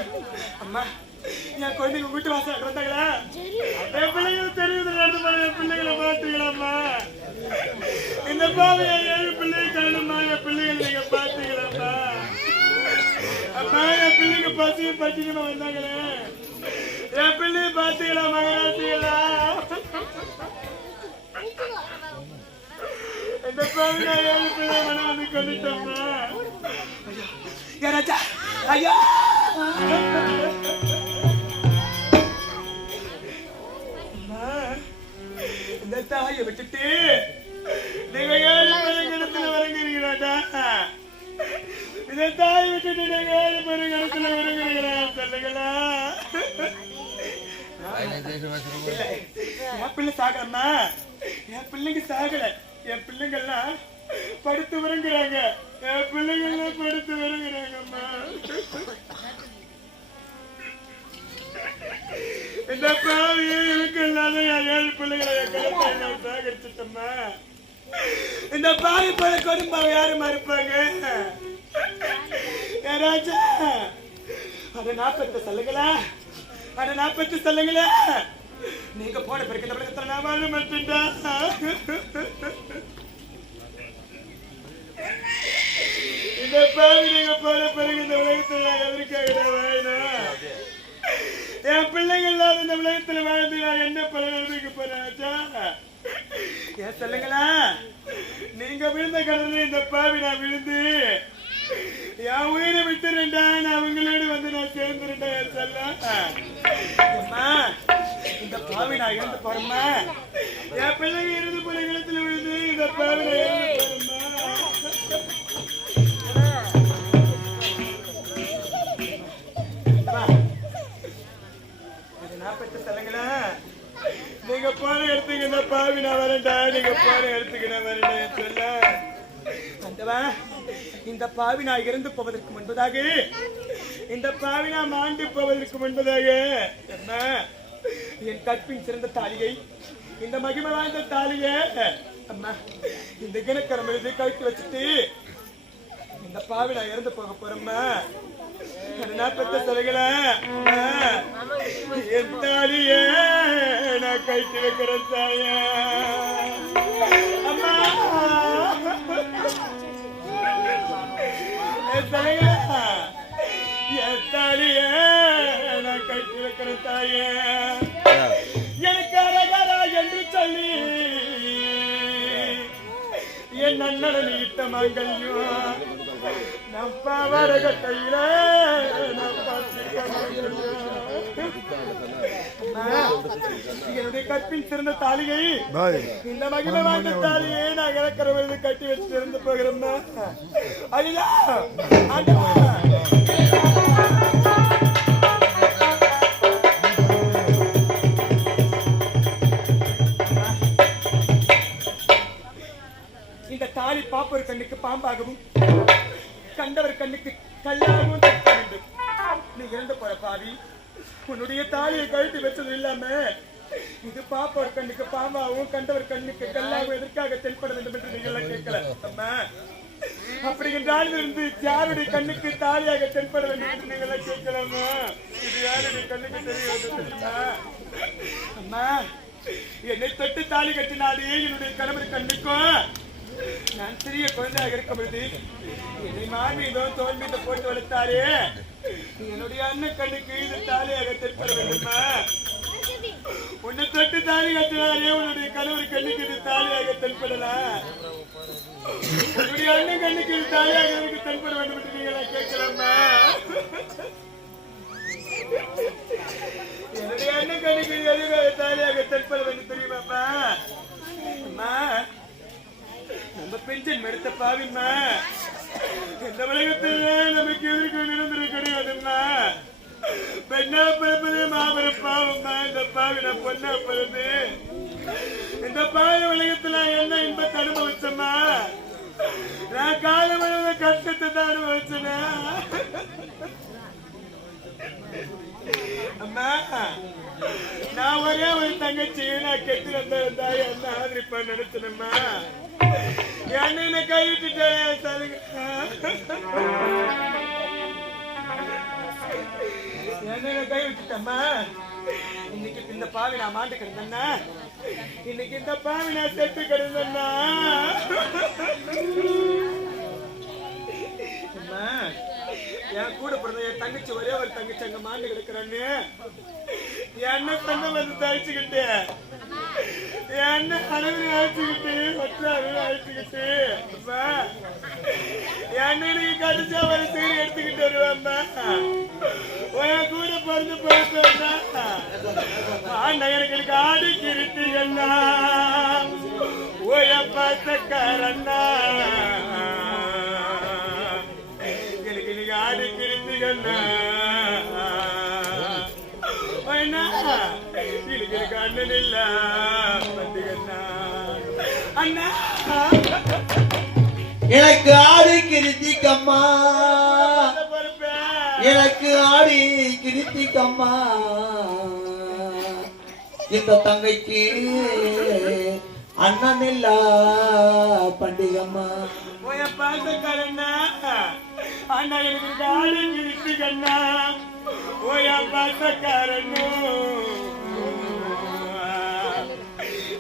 அம்மா? என் குழந்தைங்க வீட்டு வாசல் வந்தாங்களா? என் பிள்ளைங்களுக்கு தெரியுது என் பிள்ளைங்களை பாத்துக்கலாமா? இந்த பாவையை 7 பிள்ளைங்க காணுமா? என் பிள்ளைகளை நீங்க பாத்துக்கலாமா? அம்மா என் பிள்ளைங்க பசி பட்டிக்கமா வந்தாங்களே, என் பிள்ளைய பாத்துக்கலாம் மகனாச்சுங்களா? இந்த பாவையை 7 பிள்ளை மனம் வந்து கொண்டுட்டோம்மா. ராஜா ஐயா இந்த தாயை விட்டுட்டு நீங்க 7 பெருங்கணத்துல வரங்கிறீங்களாடா? இந்த தாயை விட்டுட்டு நீங்க 7 பெருங்கணத்துல வரங்கிறீங்களா? சொல்லுங்களா? என் பிள்ளை சாகலம்மா, என் பிள்ளைங்க சாகல. என் பிள்ளைங்கெல்லாம் படுத்து வரங்குறாங்க. என் பிள்ளைங்கெல்லாம் படுத்து வரங்குறாங்கம்மா. இந்த பாவியை எனக்கு இல்லாத என் 7 பிள்ளைகளை என் கருத்தை சாகரிச்சிட்டம்மா. இந்த பாவி போல கொடும்பாவை யாரு மறுப்பாங்க? ராஜா அதை 40 சொல்லுங்களா? அதை 40 சொல்லுங்களா? நீங்க போன பிறகு இந்த உலகத்துல நான் வாழ மாட்டேன்டா. இந்த பாவி நீங்க போன பிறகு இந்த உலகத்துல நான் எதற்காக வாழணும்? என் பிள்ளைங்க இல்லாத இந்த உலகத்துல வாழ்ந்து நான் என்ன பலன் அனுபவிக்க போறாச்சா? ஏன் சொல்லுங்களா? நீங்க விழுந்த கடனை இந்த பாவி நான் விழுந்து என் உயிரை விட்டுறேன்டா. நான் அவங்களோடு வந்து நான் சேர்ந்துருண்டா. சொல்ல இந்த பாவி நான் இருந்து போறேம்மா. என் பிள்ளைங்க இருந்து போற இடத்துல விழுந்து இந்த பாவி நான் இருந்து போறேம்மா. நீங்க போன இடத்துக்கு இந்த பாவி நான் வரேன்டா. நீங்க போன இடத்துக்கு நான் வரேன் சொல்ல அந்தவா. இந்த பாவி நான் இறந்து போவதற்கு முன்பதாக, இந்த பாவி நான் மாண்டு போவதற்கு முன்பதாக என்ன என் கற்பின் சிறந்த தாலிகை, இந்த மகிமை வாய்ந்த தாலிகை அம்மா இந்த கிணக்கரம் எழுதி கழித்து வச்சுட்டு இந்த பாவி நான் இறந்து போக போறேம்மா. பெற்ற சொல்லுங்கள என் தாலிய நான் கழித்து வைக்கிறேன் தாய. அம்மா சொல்லுங்க என் தாலிய நான் கழித்து வைக்கிறேன் தாய. எனக்கு அரகரா என்று சொல்லி என் அண்ணன் இட்ட மங்கல்யம் நம்ப வரக கையில நம்ப என்னுடைய கற்பின் சிறந்த தாலிகை இந்த மகிமை வாய்ந்த தாலியை நான் இறக்கிற பொழுது கட்டி வச்சு இருந்து போகிறோம்னா ஐயா இந்த தாலி பாப்பர் கண்ணுக்கு பாம்பாகவும் கண்டவர் கண்ணுக்கு கல்லாகவும் தடுக்க வேண்டும். நீ இறந்து போற பாவி, உன்னுடைய தாலியை கழட்டி வச்சது இல்லாம இது பாப்பவர் கண்ணுக்கு பாம்பாகவும் கண்டவர் கண்ணுக்கு கல்லாகவும் எதற்காக தென்பட வேண்டும் என்று நீங்கள் கேட்கல. அம்மா அப்படி என்றால் இருந்து யாருடைய கண்ணுக்கு தாலியாக தென்பட வேண்டும் என்று நீங்கள் கேட்கலாமா? இது யாருடைய கண்ணுக்கு தெரிய வேண்டும் தெரியுமா? அம்மா என்னை தொட்டு தாலி கட்டினாலே என்னுடைய கணவர் கண்ணுக்கும் நான் சிறிய குழந்தையாக இருக்கும் பொழுது என்னை மாமீதோ தோல் மீது போட்டு வளர்த்தாரே என்னுடைய அண்ணன் கண்ணுக்கு இது தாலியாக தென்பட வேண்டுமா? உன்னை தொட்டு தாலி கட்டினாரே உன்னுடைய கணவர் கண்ணுக்கு இது தாலியாக தென்படலாம். உன்னுடைய அண்ணன் கண்ணுக்கு இது தாலியாக எனக்கு தென்பட வேண்டும் என்று நீங்களா கேட்கலாமா? என்னுடைய அண்ணன் கண்ணுக்கு எதுக்காக தாலியாக தென்பட வேண்டும் தெரியுமாம்மா? அம்மா நம்ம பெஞ்சன் எடுத்த பாவிம்மா, இந்த உலகத்துல நமக்கு எதிர்க்க நிரந்தரம் கிடையாதும்மா. பெண்ணா பிறப்பது மாபெரும் பாவம்மா. இந்த பாவி நான் பொண்ணா பிறந்து இந்த பாவி உலகத்துல என்ன இன்பத்தை அனுபவிச்சம்மா? நான் காலம் முழுவத கஷ்டத்தை தான் அனுபவிச்சேனா? அம்மா நான் ஒரே ஒரு தங்கச்சியை நான் கெட்டு வந்த தாய் என்ன ஆதரிப்பா நினைச்சனம்மா. என்ன கைவிட்டுட்டேன் சொல்லுங்க. என்ன கை விட்டுட்டம்மா. இன்னைக்கு இந்த பாவி நான் மாண்டு கிடந்தேன்னா, இன்னைக்கு இந்த பாவி நான் செத்து கிடந்தேன்னா என் கூட பிறந்த என் தங்கச்சி ஒரே ஒரு தங்கச்சி அங்க மாண்டு கிடக்குறான்னு என் அண்ணன் தங்க வந்து தழிச்சுக்கிட்டு என் அண்ணன் அளவு அழைச்சுக்கிட்டு ஒற்றாவது அழைச்சுக்கிட்டு என் அண்ணனுக்கு கடிச்சா ஒரு சீரி எடுத்துக்கிட்டு வருவாம்மா. என் கூட பிறந்து போயிட்டு ஆண்ட எனக்கு ஆடி கிருத்திகண்ணா ஓய பாசக்காரண்ணா எனக்கு இன்னைக்கு ஆடி கிருத்திகண்ணா எனக்கு அண்ணன் இல்ல பண்டிகண்ணா அண்ணா எனக்கு ஆடி கிருத்திகம்மா, எனக்கு ஆடி கிருத்திகம்மா. இந்த தங்கைக்கு அண்ணன் இல்ல பண்டிகம்மா. பாசக்காரண்ணா அண்ணா எனக்கு ஆடி கிருத்திகண்ணா ஓயா பாசக்காரண்ணோ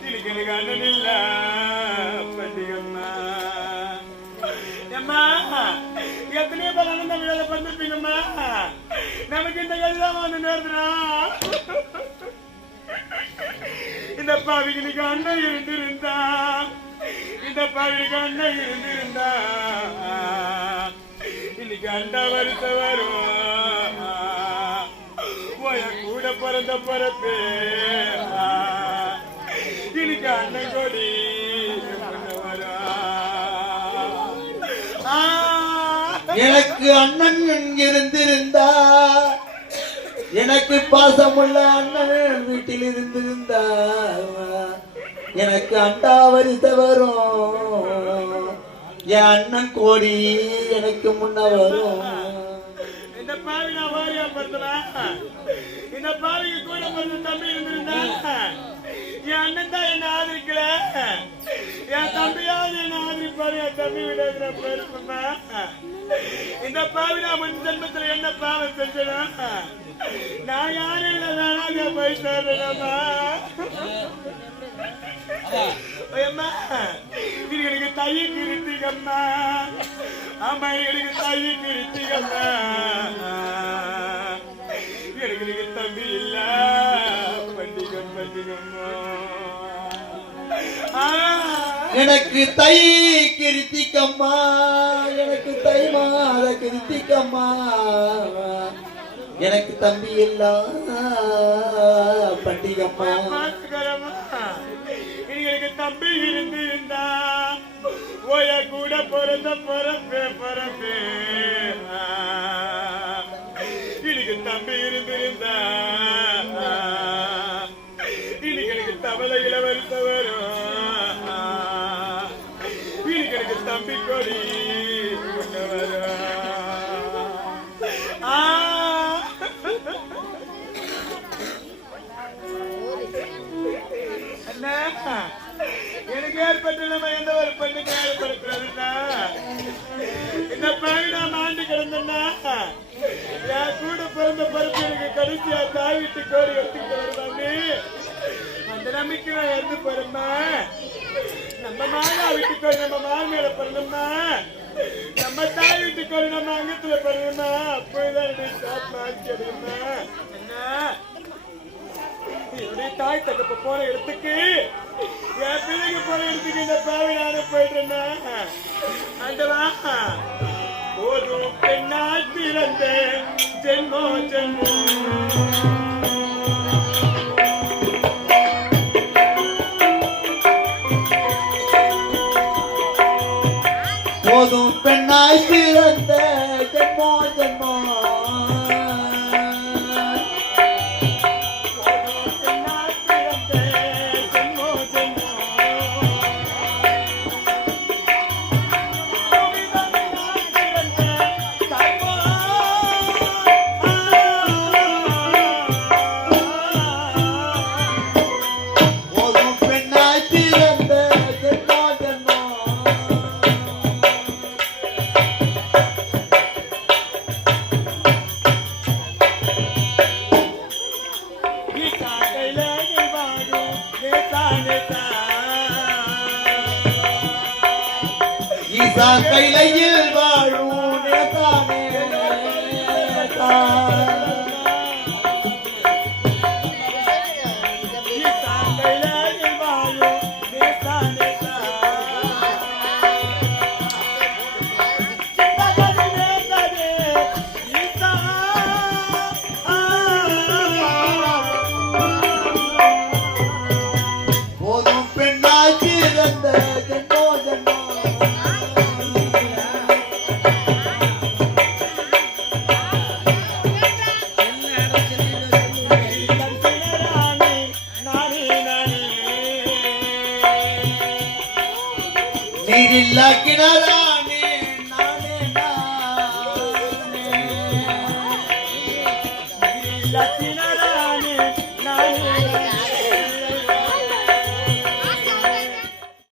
எனக்கு அண்ணன் இல்ல பண்டிகம்மா. அம்மா எத்தனையோ பேர் அண்ணன் விழால பண்ணிருப்பீங்கம்மா. நமக்கு இந்த கல்யாணம் வந்து நேர்ந்தா இந்த பாவிகளுக்கு அண்ணன் இருந்திருந்தா, இந்த பாவிகளுக்கு அண்ணன் இருந்திருந்தா இன்னைக்கு அண்டா வருத்த வரும் கூட பிறந்த பிறப்பு இன்னைக்கு அண்ணன் கொடி எனக்கு அண்ணன் இருந்திருந்தா, எனக்கு பாசமுள்ள அண்ணன் வீட்டில் இருந்திருந்தா எனக்கு அண்டா வரிசை வரும். என் அண்ணன் கோடி எனக்கு முன்ன வரும். இந்த பாவி நான் வாரியா படுத்தலாம். இந்த பாவிக்கு கூட பிறந்த தம்பி இருந்திருந்தா என் அண்ணன் தான் என்ன ஆதரிக்கல, என் தம்பியாவது என்ன ஆதரிப்பாரு. என் தம்பி விட பெருசுமா. இந்த பாவி நான் முன் ஜென்மத்துல என்ன பாவம் செஞ்சனா? நான் யாரும் இல்லை நானாக போய் சேர்றேனம்மா. எனக்கு தைய கிருத்திகம்மா. ஆமா எனக்கு தைய கிருத்திகம்மா. எனக்கு தம்பி இல்ல பண்டிகம் பண்டிகம்மா. எனக்கு தை கிருத்திகம்மா, எனக்கு தை மாத கிருத்திகம்மா. எனக்கு தம்பி எல்லாம் பண்டிகம்மா. பார்த்துக்கிறமா எனக்கு தம்பி இருந்தா ஓய கூட பிறந்த பிறப்பே எனக்கு தம்பி இருந்தா இன்னைக்கு எனக்கு தமிழை இளவரச வரும் இன்னைக்கு எனக்கு தம்பி கொடி வரும். எனக்கு ஏற்பட்ட நம்ம எந்த ஒரு பெண்ணுக்கு ஏற்படக்கூடாதுன்னா இந்த பையன் நான் ஆண்டு கிடந்தேன்னா என் கூட பிறந்த பருப்பு எனக்கு கடைசியா தாய் வீட்டு கோடி எடுத்துக்கிட்டு வருவாங்க. அந்த நம்பிக்கை நான் இறந்து போறேம்மா. நம்ம மாதா வீட்டு கோடி நம்ம மாமியில பிறந்தோம்மா. நம்ம தாய் வீட்டு கோடி நம்ம அங்கத்துல பிறந்தோம்மா. அப்போதான் அடையுமா என்ன என்னுடைய தாய் தகப்ப போற இடத்துக்கு என் பிள்ளைங்க போற இடத்துக்கு இந்த பாவி நானே போயிட்டு ஆண்டவா ஒரு பெண்ணால் பிறந்த ஜென்மோ ஜென்மோ போதும் பெண்ணாய் பிறந்த ஜென்மோ ஜென்மோ கைலையில் வாழும் நேதானே